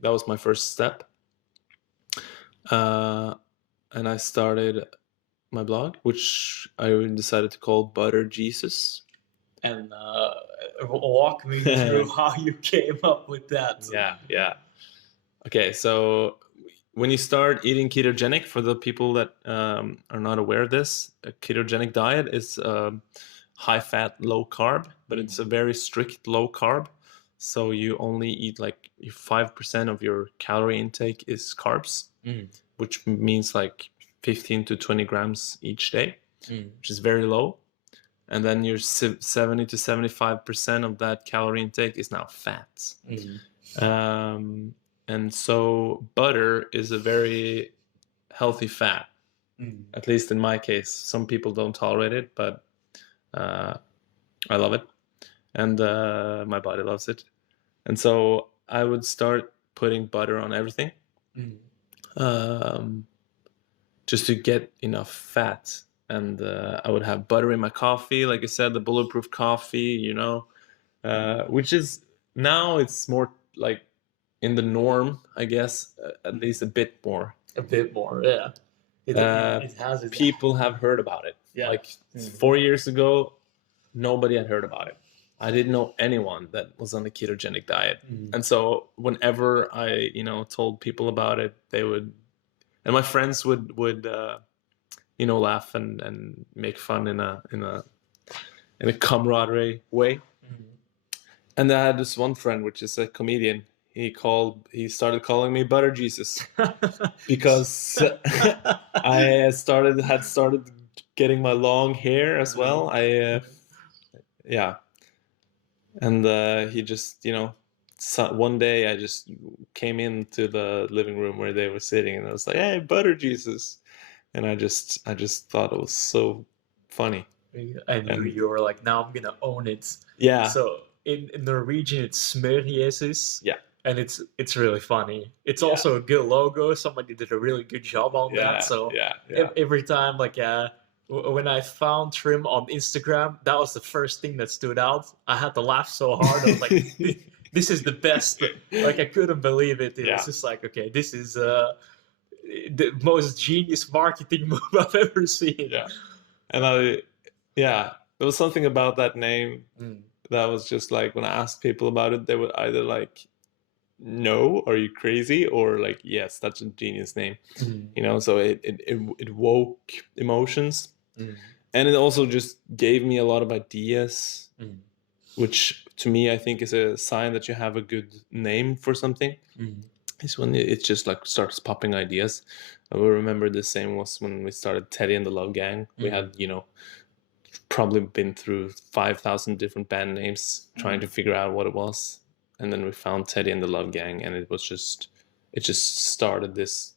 That was my first step. And I started my blog, which I decided to call Butter Jesus. And walk me through how you came up with that. Yeah. Okay, so when you start eating ketogenic, for the people that are not aware of this, a ketogenic diet is high fat, low carb, but it's a very strict low carb. So you only eat like 5% of your calorie intake is carbs, which means like 15 to 20 grams each day, which is very low. And then your 70 to 75% of that calorie intake is now fats. And so butter is a very healthy fat, at least in my case. Some people don't tolerate it, but I love it. And my body loves it. And so I would start putting butter on everything, just to get enough fat. And I would have butter in my coffee, like I said, the bulletproof coffee, which is now it's more like in the norm, I guess, at least a bit more. A bit more, yeah. It has its... People have heard about it. Yeah. Like 4 years ago, nobody had heard about it. I didn't know anyone that was on the ketogenic diet. And so whenever I, told people about it, they would, and my friends would laugh and make fun in a camaraderie way. And I had this one friend, which is a comedian. He started calling me Butter Jesus because I had started getting my long hair as well. And he just, one day I just came into the living room where they were sitting, and I was like, "Hey, Butter Jesus," and I just thought it was so funny. And you were like, "Now I'm gonna own it." Yeah. So in Norwegian, it's smørjesus. Yeah. And it's really funny. It's also a good logo. Somebody did a really good job on that. So every time, like, when I found Trym on Instagram, that was the first thing that stood out. I had to laugh so hard. I was like, this is the best. Like, I couldn't believe it. It was just like, okay, this is the most genius marketing move I've ever seen. Yeah. And there was something about that name that was just like, when I asked people about it, they would either like, "No, are you crazy?" or like, "Yes, that's a genius name." So it woke emotions, and it also just gave me a lot of ideas, which to me I think is a sign that you have a good name for something. Is when it just like starts popping ideas. I will remember the same was when we started Teddy and the Love Gang. We had probably been through 5,000 different band names trying to figure out what it was. And then we found Teddy and the Love Gang, and it just started this,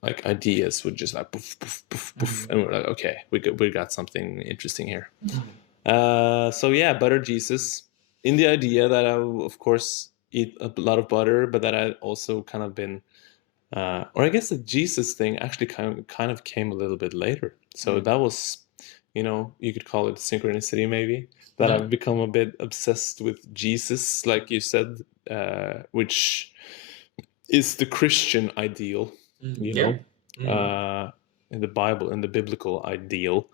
like, ideas would just like poof, poof, poof, poof, and we're like, okay, we got something interesting here. So yeah, Butter Jesus, in the idea that I will, of course, eat a lot of butter, but that I also kind of been, or I guess the Jesus thing actually kind of came a little bit later. So that was you could call it synchronicity maybe, that I've become a bit obsessed with Jesus, like you said, which is the Christian ideal, in the Bible, in the biblical ideal,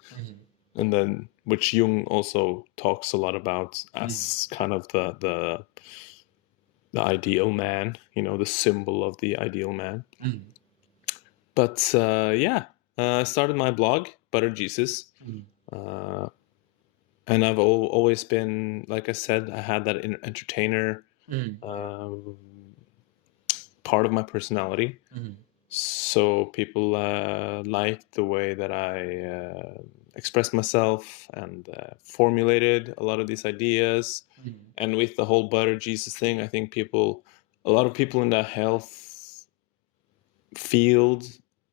and then which Jung also talks a lot about as kind of the ideal man, the symbol of the ideal man. But I started my blog, Butter Jesus, and I've always been, like I said, I had that entertainer part of my personality. So people liked the way that I expressed myself and formulated a lot of these ideas. And with the whole Butter Jesus thing, I think a lot of people in the health field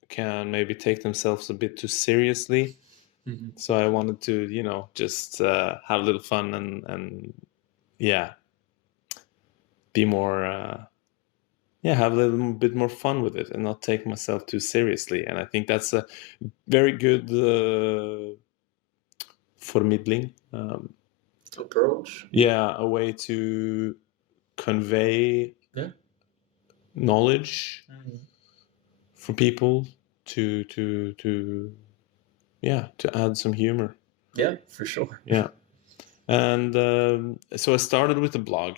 can maybe take themselves a bit too seriously. So I wanted to, just have a little fun and be more, have a little bit more fun with it and not take myself too seriously. And I think that's a very good formidling approach. Yeah, a way to convey knowledge for people to add some humor. Yeah, for sure. Yeah. And so I started with a blog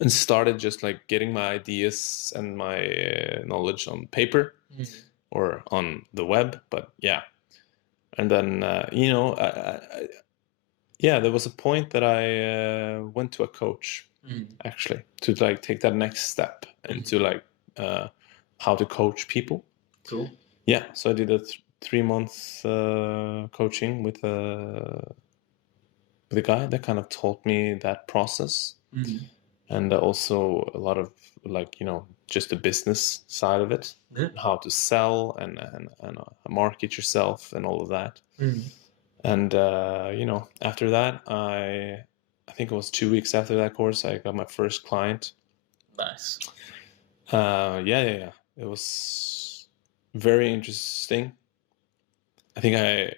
and started just like getting my ideas and my knowledge on paper or on the web. But and then there was a point that I went to a coach actually to like take that next step into like how to coach people. Cool. Yeah, so I did a 3-month coaching with a guy that kind of taught me that process. And also a lot of like, just the business side of it, how to sell and market yourself and all of that. And, after that, I think it was 2 weeks after that course, I got my first client. Nice. It was very interesting. I think I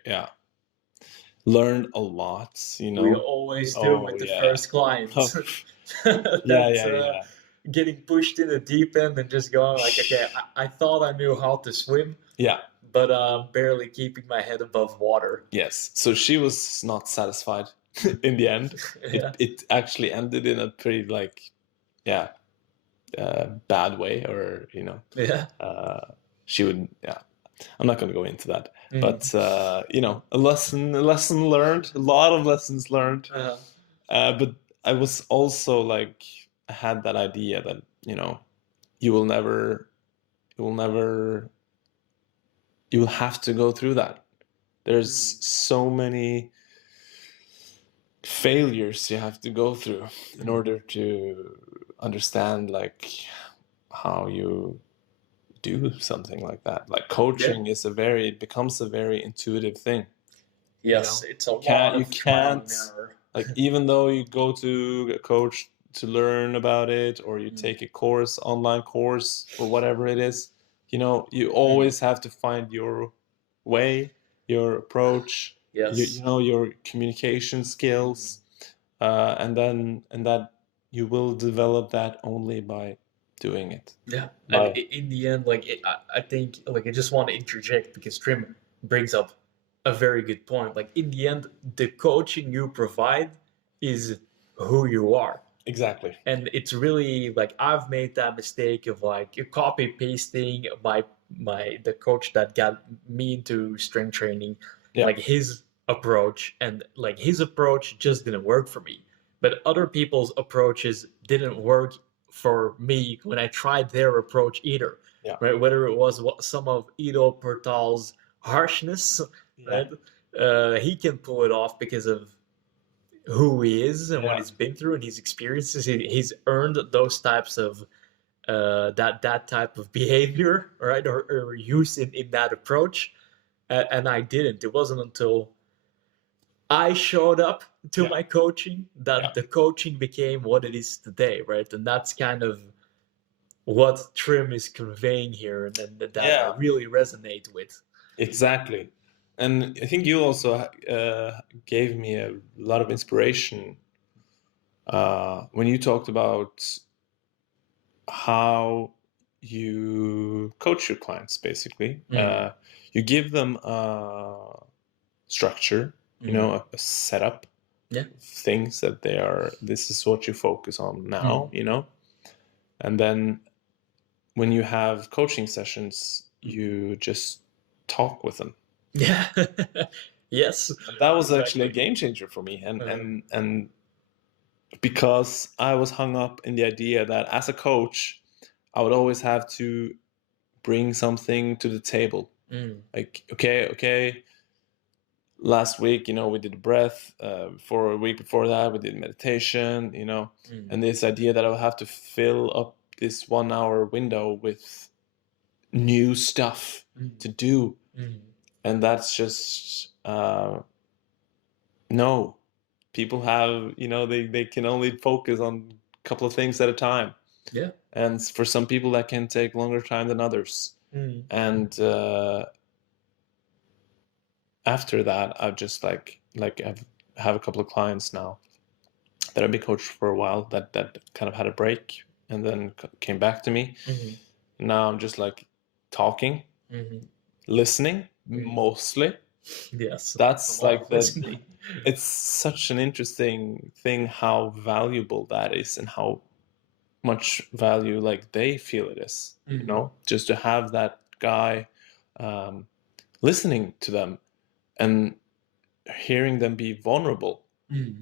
learned a lot, We always do with the first client. Getting pushed in the deep end and just going like, okay, I thought I knew how to swim. Yeah. But barely keeping my head above water. Yes. So she was not satisfied in the end. It actually ended in a pretty like, bad way, or she would. I'm not going to go into that, but a lesson learned, a lot of lessons learned. But I was also like, I had that idea that you will have to go through that. There's so many failures you have to go through in order to understand like how you do something like that. Like coaching becomes a very intuitive thing. Yes, it's a lot of trial and error. Like even though you go to a coach to learn about it, or you take a course, online course, or whatever it is, you always have to find your way, your approach, your communication skills, and that you will develop that only by doing it. Yeah, and in the end, I think, I just want to interject because Trym brings up a very good point. Like in the end, the coaching you provide is who you are. Exactly. And it's really like I've made that mistake of like copy pasting the coach that got me into strength training, like his approach, and like his approach just didn't work for me. But other people's approaches didn't work for me when I tried their approach either. Right? Whether it was some of Ido Portal's harshness, right? He can pull it off because of who he is and what he's been through and his experiences. He's earned those types of that type of behavior, right, or use in that approach, and I didn't. It wasn't until I showed up to my coaching that the coaching became what it is today, right? And that's kind of what Trym is conveying here, and that I really resonate with. Exactly. And I think you also gave me a lot of inspiration when you talked about how you coach your clients, basically. You give them a structure, you know, a setup, things that this is what you focus on now, you know. And then when you have coaching sessions, you just talk with them. Yeah. Yes. That was actually a game changer for me. And because I was hung up in the idea that as a coach, I would always have to bring something to the table. Like, okay, last week, you know, we did breath. For a week before that, we did meditation, you know, and this idea that I would have to fill up this 1 hour window with new stuff to do. And that's just, no. People have, you know, they can only focus on a couple of things at a time. Yeah. And for some people that can take longer time than others. And after that, I've just I have a couple of clients now that I've been coached for a while that kind of had a break and then came back to me. Now I'm just like talking, listening mostly. Yes. That's like it's such an interesting thing how valuable that is and how much value like they feel it is, you know, just to have that guy listening to them and hearing them be vulnerable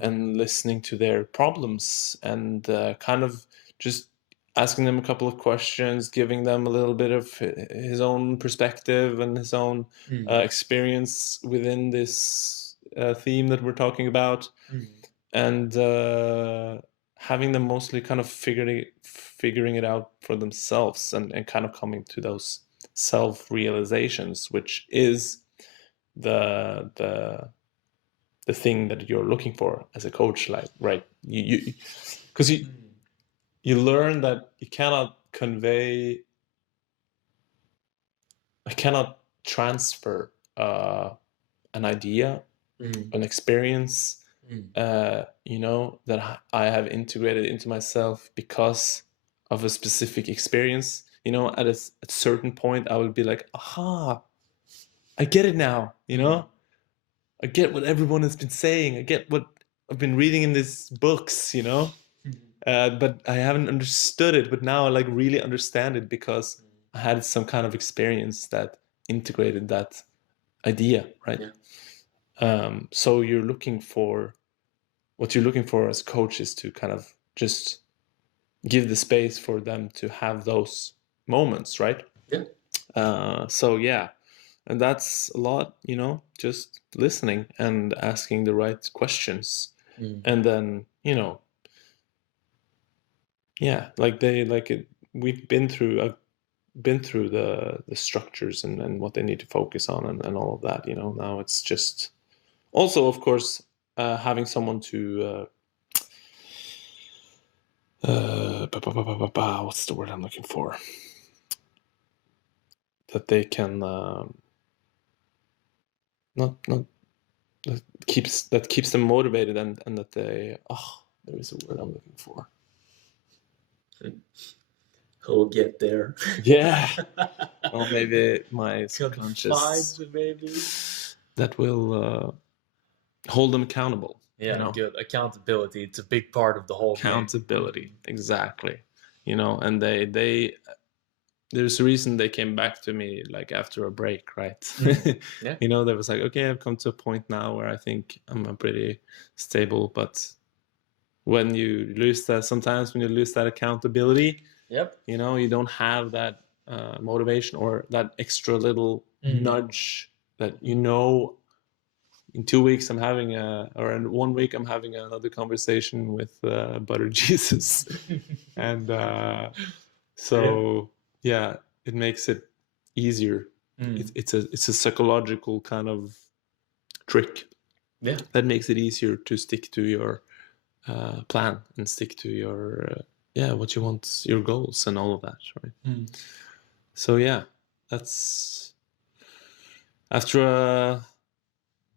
and listening to their problems and kind of just asking them a couple of questions, giving them a little bit of his own perspective and his own experience within this theme that we're talking about, and having them mostly kind of figuring it out for themselves and kind of coming to those self-realizations, which is the thing that you're looking for as a coach, like, right? Because you learn that you cannot I cannot transfer an idea, an experience, you know, that I have integrated into myself because of a specific experience. You know, at a certain point, I would be like, aha, I get it now, you know? I get what everyone has been saying. I get what I've been reading in these books, you know? But I haven't understood it. But now I like really understand it because I had some kind of experience that integrated that idea, right? So what you're looking for as a coach is to kind of just give the space for them to have those moments, right? So yeah. And that's a lot, you know, just listening and asking the right questions. And then, you know, yeah, we've been through, I've been through the structures and what they need to focus on and all of that, you know. Now it's just also, of course, having someone to, what's the word I'm looking for? That they can, that keeps them motivated and that there is a word I'm looking for. He'll get there. Yeah. Well, maybe my subconscious maybe. That will hold them accountable. Yeah, you know? Good. Accountability. It's a big part of the whole Accountability, exactly. You know, and they there's a reason they came back to me like after a break, right? Yeah. You know, there was like, okay, I've come to a point now where I think I'm pretty stable, but when you lose that, sometimes when you lose that accountability, you know, you don't have that motivation or that extra little nudge that, you know, in 2 weeks I'm having or in 1 week I'm having another conversation with Butter Jesus. And so yeah, it makes it easier. It's a psychological kind of trick that makes it easier to stick to your plan and stick to your what you want, your goals and all of that, right? So yeah, that's after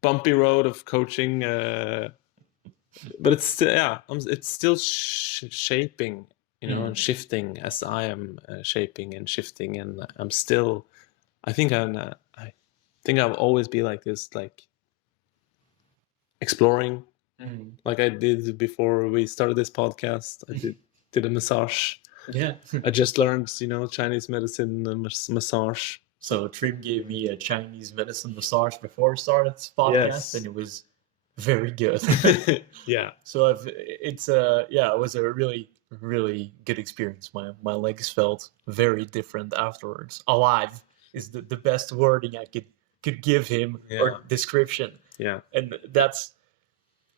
bumpy road of coaching, but it's still, it's still shaping, and shifting as I am shaping and shifting, and I'm still. I think I think I'll always be like this, like exploring, like I did before we started this podcast. I did a massage. Yeah. I just learned, Chinese medicine and massage. So Trym gave me a Chinese medicine massage before we started this podcast, Yes. and it was very good. Yeah. So it was a really, really good experience. My legs felt very different afterwards. Alive is the best wording I could give him, or description. Yeah. And that's,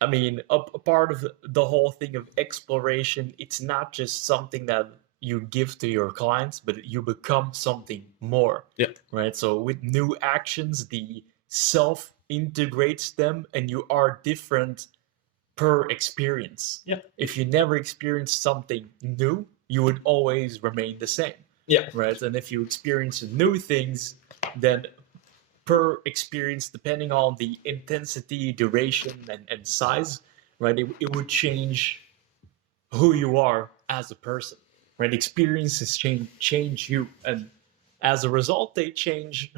I mean, a part of the whole thing of exploration. It's not just something that you give to your clients, but you become something more. Yeah. Right. So with new actions, the self integrates them, and you are different per experience. Yeah. If you never experience something new, you would always remain the same. Yeah. Right. And if you experience new things, then per experience, depending on the intensity, duration, and size, right, it would change who you are as a person. Right. Experiences change you, and as a result, they change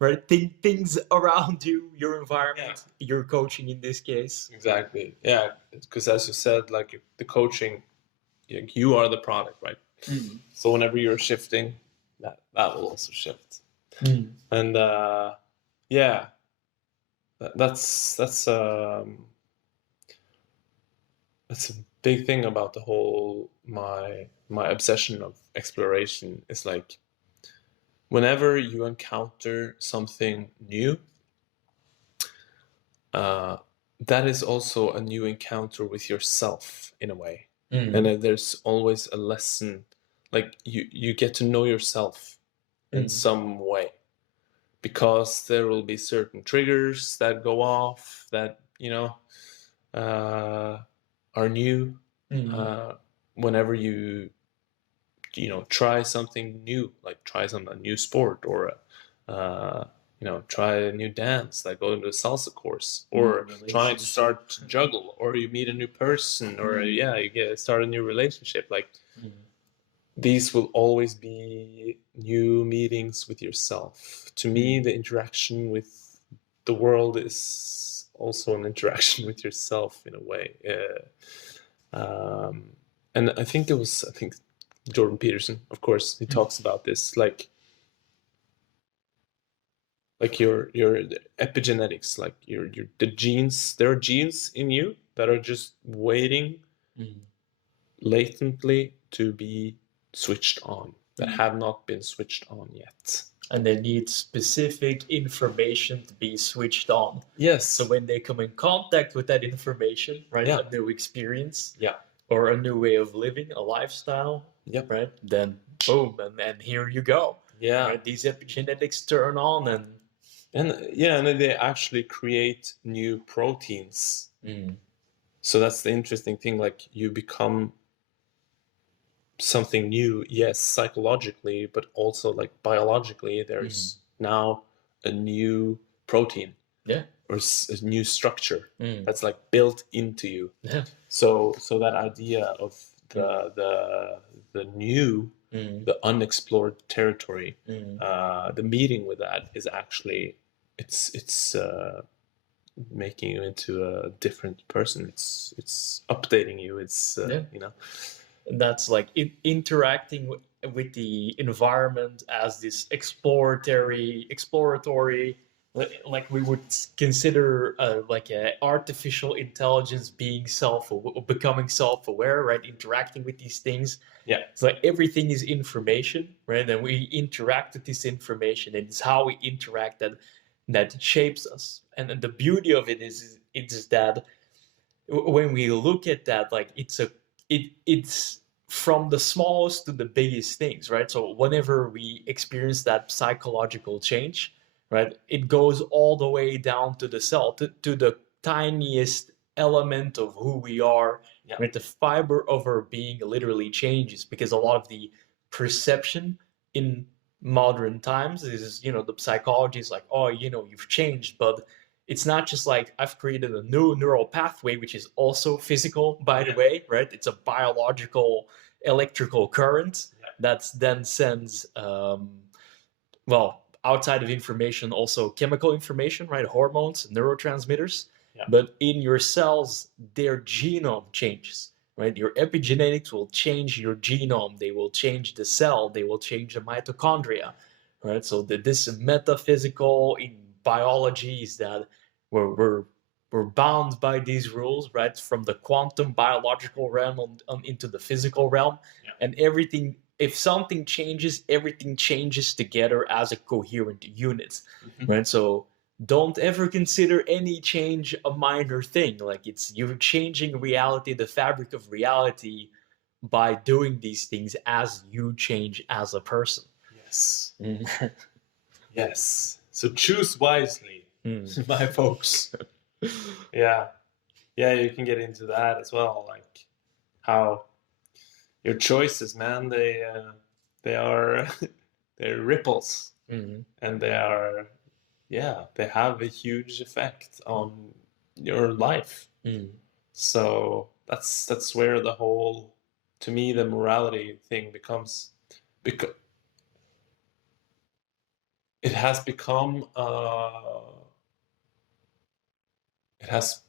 right things around you, your environment, your coaching in this case. Exactly. Yeah, because as you said, like the coaching, you are the product, right? So whenever you're shifting, that will also shift. And that's a big thing about the whole my obsession of exploration is like, whenever you encounter something new, that is also a new encounter with yourself in a way. And there's always a lesson, like you get to know yourself in some way, because there will be certain triggers that go off that are new whenever you try something new, like try a new sport, or try a new dance, like go into a salsa course, or trying to start to juggle, or you meet a new person, or you start a new relationship. Like these will always be new meetings with yourself. To me, the interaction with the world is also an interaction with yourself in a way. And I think Jordan Peterson, of course, he talks about this, like your epigenetics, like your the genes. There are genes in you that are just waiting latently to be switched on, that have not been switched on yet. And they need specific information to be switched on. Yes. So when they come in contact with that information, right, a new experience, or a new way of living, a lifestyle, right, then boom, and here you go. Yeah. Right? These epigenetics turn on, and then they actually create new proteins. So that's the interesting thing. Like you become something new, yes, psychologically, but also like biologically. There's now a new protein, or a new structure that's like built into you. So that idea of the new, the unexplored territory, the meeting with that is actually it's making you into a different person. It's updating you. It's that's like interacting with the environment as this exploratory, like we would consider like a artificial intelligence being becoming self-aware, right? Interacting with these things. Yeah. It's like everything is information, right? And we interact with this information, and it's how we interact that shapes us. And the beauty of it is that when we look at that, like it's from the smallest to the biggest things, right? So whenever we experience that psychological change, right, it goes all the way down to the cell, to the tiniest element of who we are. Right? The fiber of our being literally changes, because a lot of the perception in modern times is, the psychology is like, oh, you've changed, but it's not just like I've created a new neural pathway, which is also physical, by the way, right? It's a biological electrical current that then sends, well, outside of information, also chemical information, right? Hormones, neurotransmitters. But in your cells, their genome changes, right? Your epigenetics will change your genome. They will change the cell. They will change the mitochondria, right? So this metaphysical in biology is that we're bound by these rules, right? From the quantum biological realm into the physical realm, and everything. If something changes, everything changes together as a coherent unit, right? So don't ever consider any change a minor thing. Like you're changing reality, the fabric of reality, by doing these things as you change as a person. Yes. Yes. So choose wisely, my folks. Yeah, you can get into that as well, like how your choices, man, they are they're ripples, and they are, they have a huge effect on your life. So that's where the whole, to me, the morality thing becomes, because it has become it has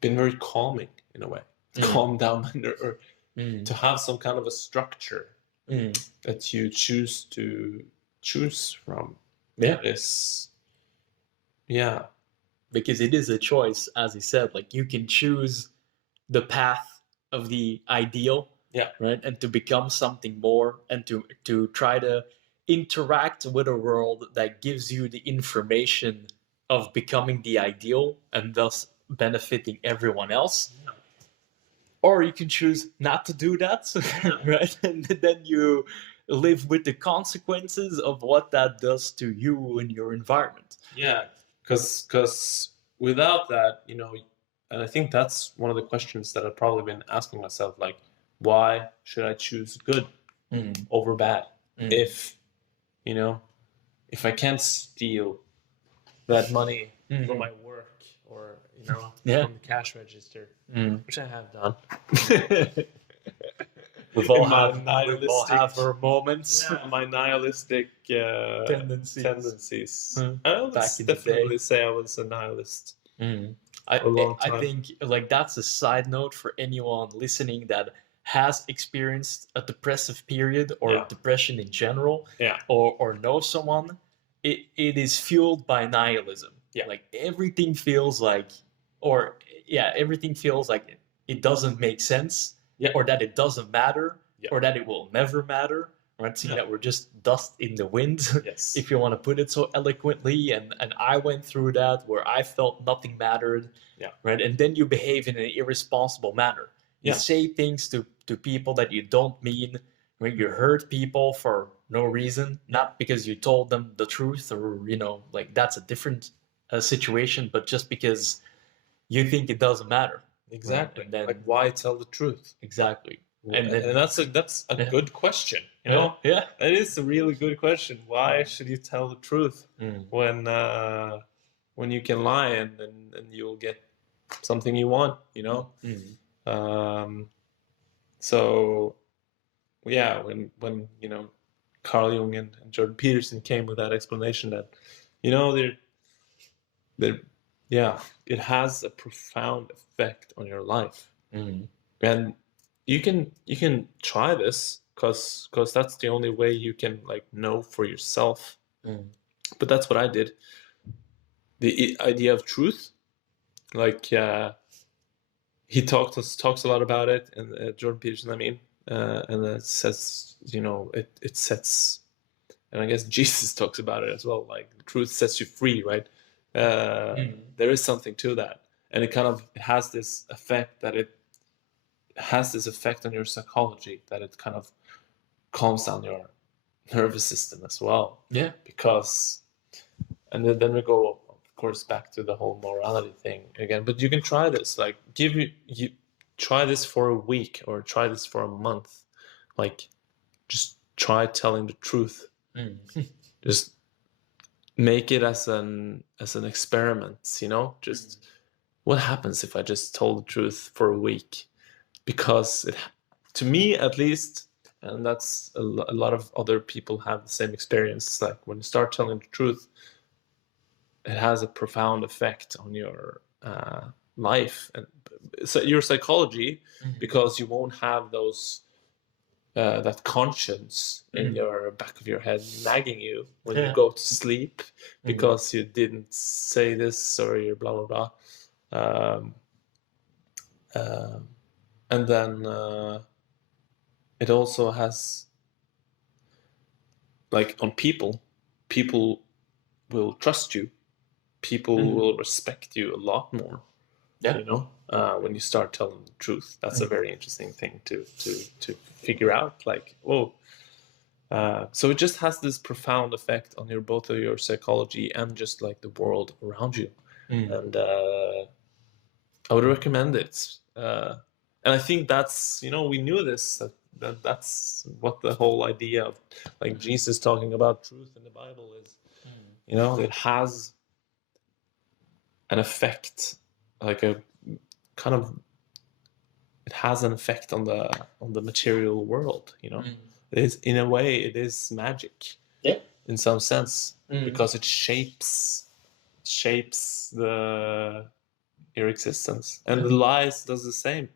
been very calming in a way. Calm down or to have some kind of a structure that you choose from. Is because it is a choice, as he said. Like you can choose the path of the ideal, right, and to become something more, and to try to interact with a world that gives you the information of becoming the ideal and thus benefiting everyone else. Or you can choose not to do that, right? And then you live with the consequences of what that does to you and your environment. Yeah, because without that, and I think that's one of the questions that I've probably been asking myself, like, why should I choose good over bad? If, if I can't steal that money from my work, or from the cash register, which I have done. We've all have our moments. My nihilistic tendencies. I would definitely say I was a nihilist. I think like that's a side note for anyone listening that has experienced a depressive period or depression in general, or knows someone. It is fueled by nihilism. Like everything feels like, everything feels like it doesn't make sense, or that it doesn't matter, or that it will never matter. Right? Seeing that we're just dust in the wind, if you want to put it so eloquently. And I went through that where I felt nothing mattered. Right? And then you behave in an irresponsible manner. You say things to people that you don't mean. Right? You hurt people for no reason, not because you told them the truth, or like that's a different situation, but just because you think it doesn't matter. Exactly. Right? And then, like, why tell the truth? Exactly. And that's a good question. That is a really good question. Why should you tell the truth when you can lie and you'll get something you want? So when Carl Jung and Jordan Peterson came with that explanation that it has a profound effect on your life, and you can try this because that's the only way you can know for yourself. But that's what I did. The idea of truth, he talks a lot about it, and Jordan Peterson, and it says, it sets, and I guess Jesus talks about it as well, like truth sets you free, right? There is something to that, and it kind of has this effect that it has this effect on your psychology, that it kind of calms down your nervous system as well. Because, and then we go, of course, back to the whole morality thing again. But you can try this, like you try this for a week or try this for a month, like just try telling the truth. Just make it as an experiment, you know, just what happens if I just told the truth for a week? Because to me at least, and that's a lot of other people have the same experience, like when you start telling the truth, it has a profound effect on your life and so your psychology, because you won't have those that conscience in your back of your head nagging you when you go to sleep because you didn't say this or you're blah blah blah. And then it also has, like, on people will trust you, people will respect you a lot more. You know, when you start telling the truth, that's a very interesting thing to figure out. Like, so it just has this profound effect on both of your psychology and just like the world around you. And I would recommend it. And I think that's, you know, we knew this, that's what the whole idea of like Jesus talking about truth in the Bible is. You know, it has an effect, like a kind of, it has an effect on the material world, you know. It is, in a way, it is magic, in some sense, because it shapes your existence, and the lies does the same.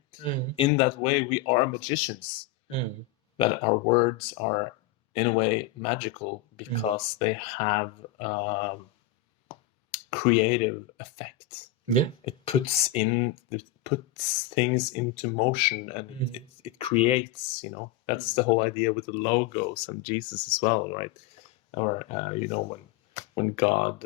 In that way, we are magicians. That our words are, in a way, magical because they have creative effect. It puts things into motion, and it creates, you know. That's the whole idea with the logos and Jesus as well, right? Or you know, when God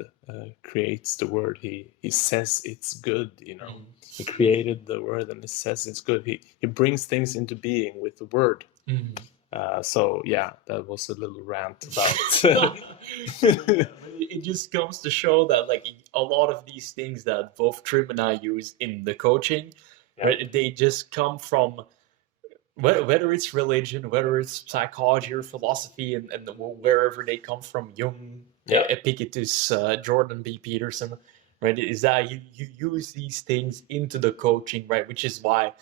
creates the word, he says it's good, you know. He created the word and he says it's good. He brings things into being with the word. So yeah, that was a little rant about it just comes to show that like a lot of these things that both Trym and I use in the coaching, right, they just come from whether it's religion, whether it's psychology or philosophy, and wherever they come from, Jung, Epictetus, Jordan B. Peterson, right, is that you use these things into the coaching, right, which is why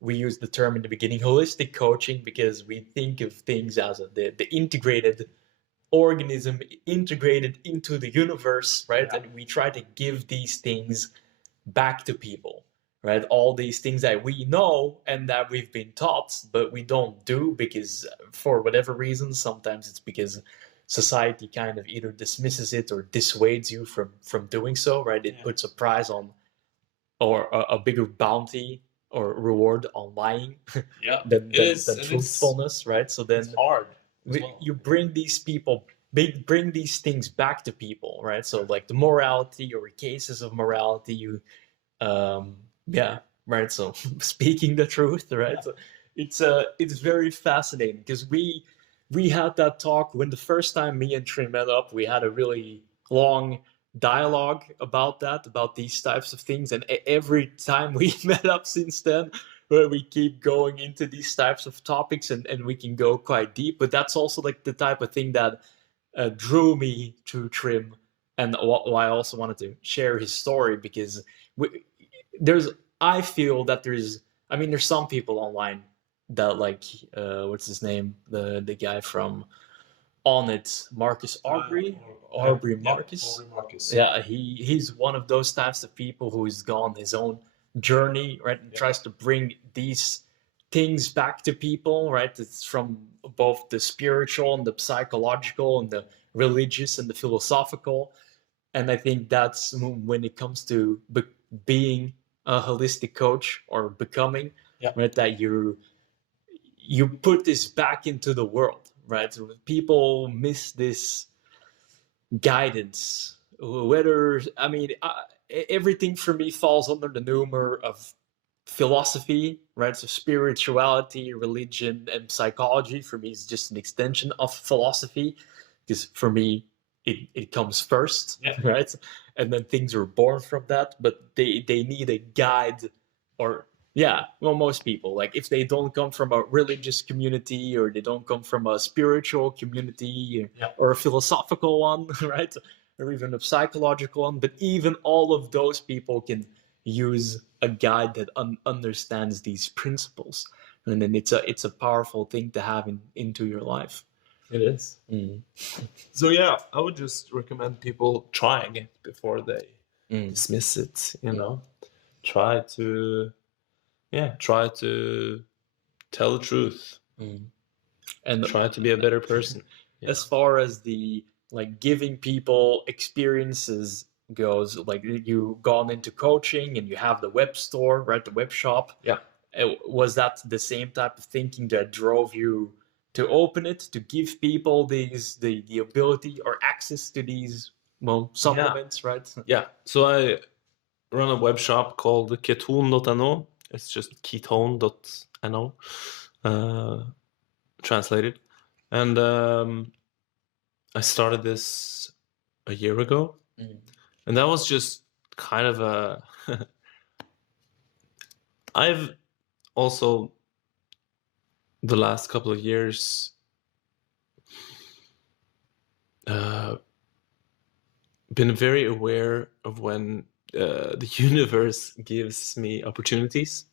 we use the term in the beginning, holistic coaching, because we think of things as the integrated organism integrated into the universe, right? And we try to give these things back to people, right? All these things that we know and that we've been taught, but we don't do because for whatever reason, sometimes it's because society kind of either dismisses it or dissuades you from doing so, right? It puts a price on, or a bigger bounty or reward on lying than truthfulness, right? So then it's hard. You bring these people, bring these things back to people, right? So like the morality or cases of morality, you, right. So speaking the truth, right? So it's very fascinating because we had that talk when the first time me and Trym met up. We had a really long dialogue about these types of things, and every time we met up since then, where we keep going into these types of topics, and we can go quite deep. But that's also like the type of thing that drew me to Trym, and why I also wanted to share his story, because I feel that there's some people online that like, what's his name? The guy from On It, Marcus Aubrey. Aubrey Marcus. Yeah, he's one of those types of people who's gone his own journey, right, and tries to bring these things back to people, right? It's from both the spiritual and the psychological and the religious and the philosophical. And I think that's when it comes to being a holistic coach or becoming, right, that you put this back into the world, right? So people miss this guidance, whether everything for me falls under the number of philosophy, right? So spirituality, religion, and psychology for me is just an extension of philosophy, because for me it comes first, right? And then things are born from that, but they need a guide, or most people, like if they don't come from a religious community, or they don't come from a spiritual community, or a philosophical one, right? or even a psychological one, but even all of those people can use a guide that understands these principles, and then it's a powerful thing to have into your life. It is. So yeah, I would just recommend people trying it before they dismiss it. Try to tell the truth And try to be a better person. As far as the like giving people experiences goes, like you gone into coaching and you have the web store, right? The web shop. Yeah. Was that the same type of thinking that drove you to open it, to give people the ability or access to these supplements, right? Yeah. So I run a web shop called Keto-on. It's just ketone.no, translated. And I started this a year ago. And that was just kind of a... I've also, the last couple of years, been very aware of when the universe gives me opportunities.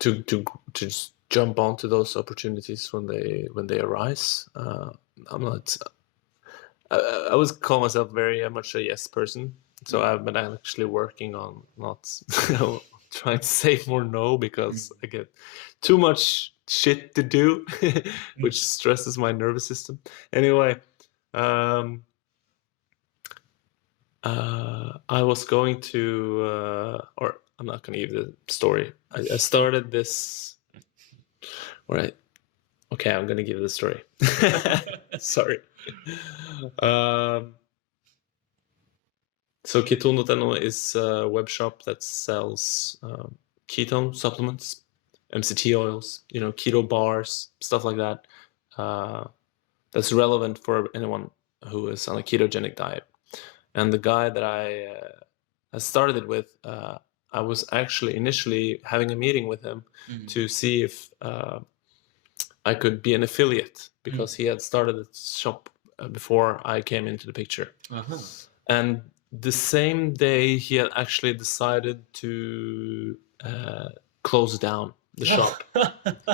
To just jump onto those opportunities when they arise. I'm not. I would call myself very much a yes person. So I've been actually working on not trying to say more no, because I get too much shit to do, which stresses my nervous system. Anyway, I was going to, or I'm not going to give the story. I started this. Right. Okay, I'm going to give the story. Sorry. So Keto-on is a web shop that sells ketone supplements, MCT oils, keto bars, stuff like that. That's relevant for anyone who is on a ketogenic diet. And the guy that I started it with, I was actually initially having a meeting with him to see if I could be an affiliate, because he had started a shop before I came into the picture. And the same day he had actually decided to close down the shop.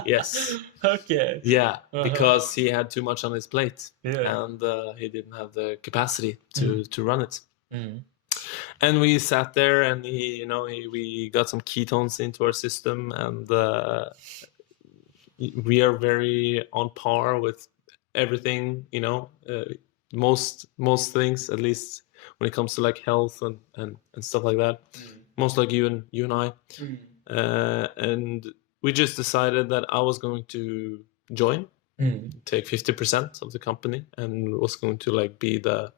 Yes. Okay. Yeah, because he had too much on his plate, and he didn't have the capacity to run it. And we sat there, and we got some ketones into our system, and we are very on par with everything, most things, at least when it comes to like health and stuff like that. Most like you and I. And we just decided that I was going to join, take 50% of the company, and was going to like be the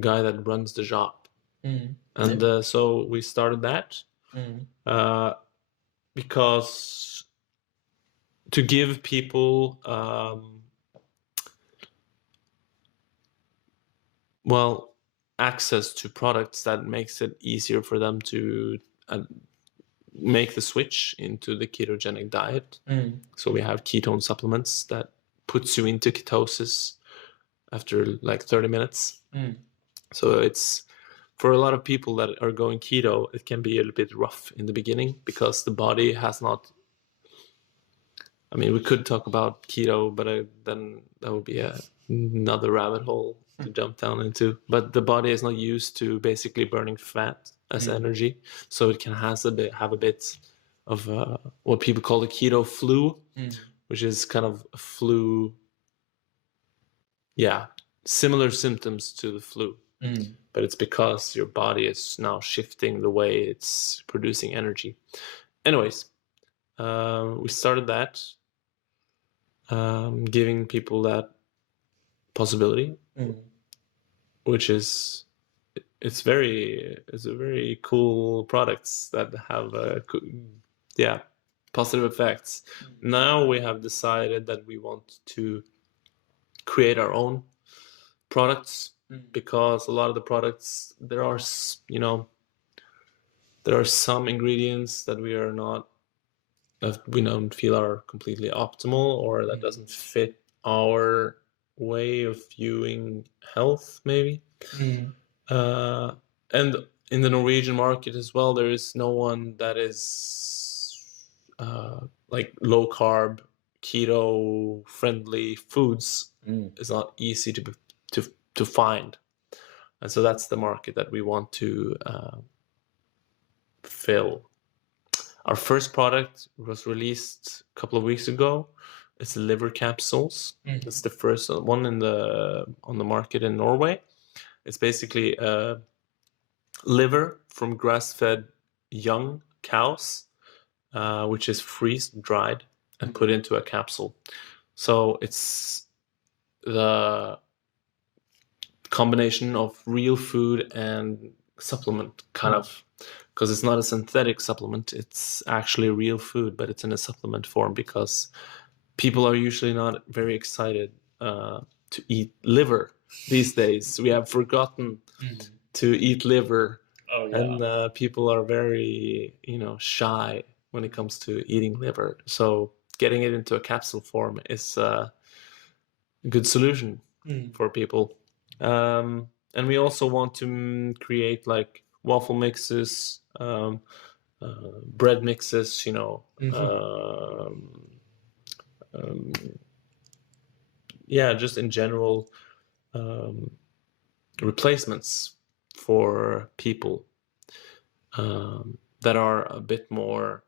guy that runs the shop. And so we started that because to give people access to products that makes it easier for them to make the switch into the ketogenic diet. So we have ketone supplements that puts you into ketosis after like 30 minutes. So it's, for a lot of people that are going keto, it can be a little bit rough in the beginning, because the body has not... I mean, we could talk about keto, but then that would be another rabbit hole to jump down into. But the body is not used to basically burning fat as energy, so it can have a bit of what people call the keto flu, which is kind of a flu. Yeah, similar symptoms to the flu, but it's because your body is now shifting the way it's producing energy. Anyways, we started that, giving people that possibility, which is it's a very cool products that have positive effects. Now we have decided that we want to create our own products, because a lot of the products, there are some ingredients that we are not that we don't feel are completely optimal, or that doesn't fit our way of viewing health, maybe. And in the Norwegian market as well, there is no one that is like low carb, keto friendly foods. Is not easy to find, and so that's the market that we want to fill. Our first product was released a couple of weeks ago. It's the liver capsules. It's the first one on the market in Norway. It's basically liver from grass-fed young cows, which is freeze-dried and put into a capsule. So it's the combination of real food and supplement, kind of, because it's not a synthetic supplement. It's actually real food, but it's in a supplement form, because people are usually not very excited to eat liver these days. We have forgotten to eat liver. And people are very, shy when it comes to eating liver. So getting it into a capsule form is a good solution for people. And we also want to create like waffle mixes, bread mixes, just in general, replacements for people that are a bit more,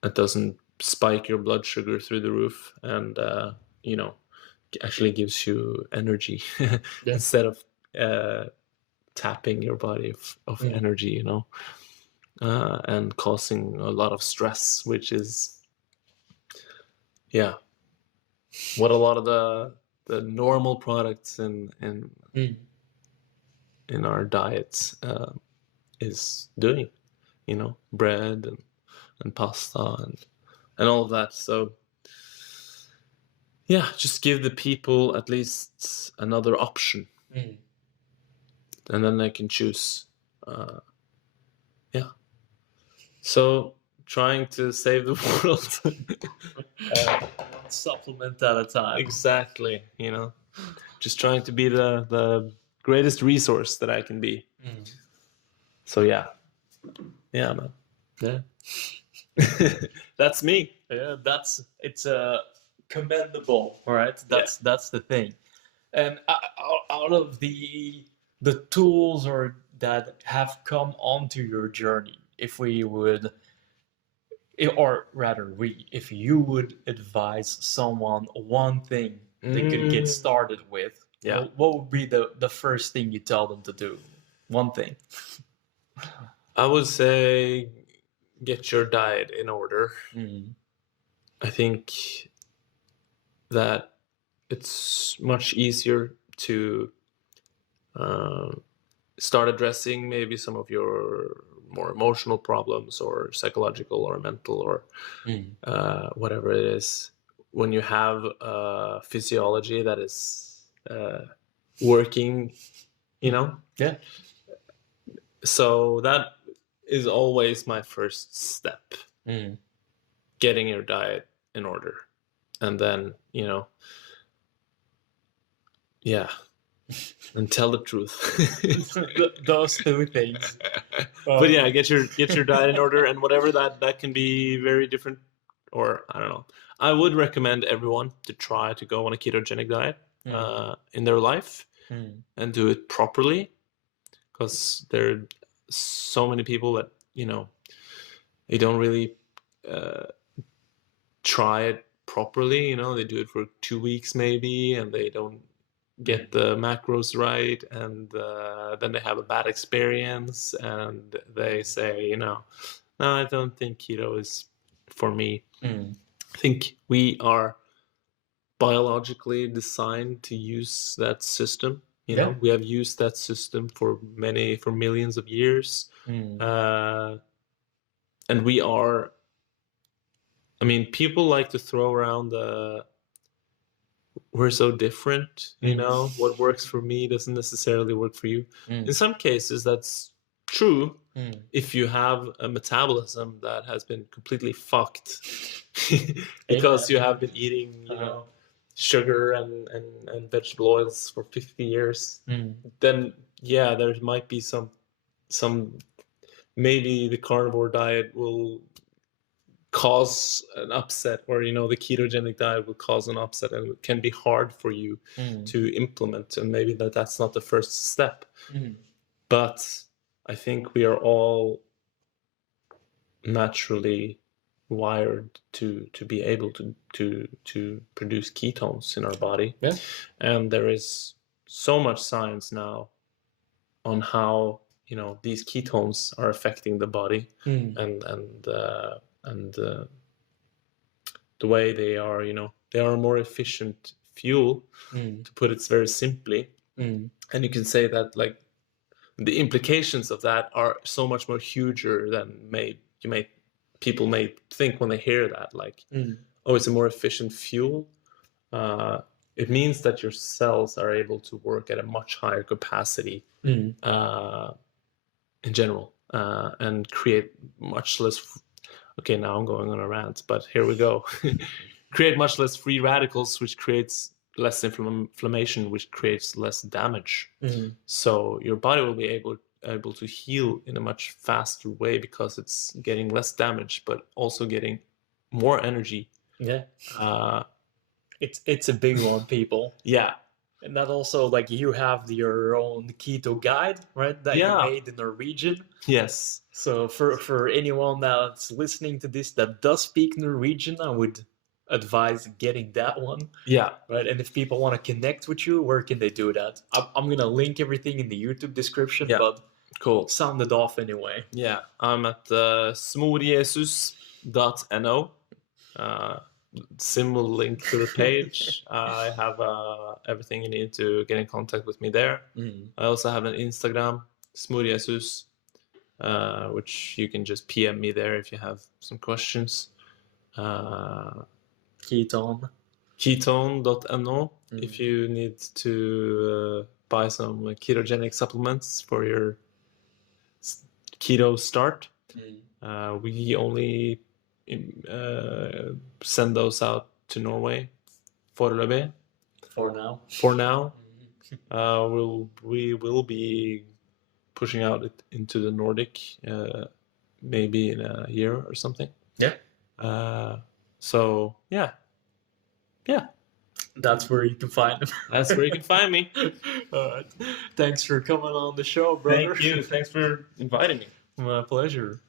that doesn't spike your blood sugar through the roof, and actually gives you energy instead of tapping your body of energy, and causing a lot of stress, which is what a lot of the normal products in our diets is doing, bread and pasta and all of that. So just give the people at least another option, and then they can choose. So trying to save the world, one supplement at a time. Exactly. Just trying to be the greatest resource that I can be. So man. That's me. It's commendable, right? That's the thing. And out of the tools or that have come onto your journey, if you would advise someone one thing they could get started with, what would be the first thing you tell them to do? One thing. I would say get your diet in order. I think that it's much easier to start addressing maybe some of your more emotional problems, or psychological or mental, or whatever it is, when you have a physiology that is working, So that is always my first step, getting your diet in order, and then and tell the truth. Those two things. But get your diet in order, and whatever that can be very different, or I don't know. I would recommend everyone to try to go on a ketogenic diet in their life, and do it properly, because there are so many people that they don't really try it properly. They do it for 2 weeks maybe, and they don't get the macros right, and then they have a bad experience, and they say, no, I don't think keto is for me. I think we are biologically designed to use that system. We have used that system for millions of years, and we are. I mean, people like to throw around we're so different, what works for me doesn't necessarily work for you. In some cases, that's true if you have a metabolism that has been completely fucked because you have been eating, sugar and vegetable oils for 50 years, then yeah, there might be some maybe the carnivore diet will cause an upset, or the ketogenic diet will cause an upset, and it can be hard for you to implement, and maybe that's not the first step. But I think we are all naturally wired to be able to produce ketones in our body. And there is so much science now on how these ketones are affecting the body, and the way they are a more efficient fuel, to put it very simply. And you can say that like the implications of that are so much more huger than people may think when they hear that, like, oh, it's a more efficient fuel. It means that your cells are able to work at a much higher capacity in general, and create much less. Okay, now I'm going on a rant, but here we go. Create much less free radicals, which creates less inflammation, which creates less damage. So your body will be able to heal in a much faster way because it's getting less damage, but also getting more energy. It's a big one, people. And that also, like, you have your own keto guide, right? That you made in Norwegian. Yes. So for anyone that's listening to this that does speak Norwegian, I would advise getting that one. Right. And if people want to connect with you, where can they do that? I'm gonna link everything in the YouTube description. But cool. Sound it off anyway. I'm at smorjesus.no. Similar link to the page. I have everything you need to get in contact with me there. I also have an Instagram, smorjesus, which you can just PM me there if you have some questions. Keto-on.no if you need to buy some ketogenic supplements for your keto start. We only send those out to Norway for now. We will be pushing out into the Nordic maybe in a year or something. So yeah. That's where you can find them. That's where you can find me. All right. Thanks for coming on the show, brother. Thank you. Thanks for inviting me. My pleasure.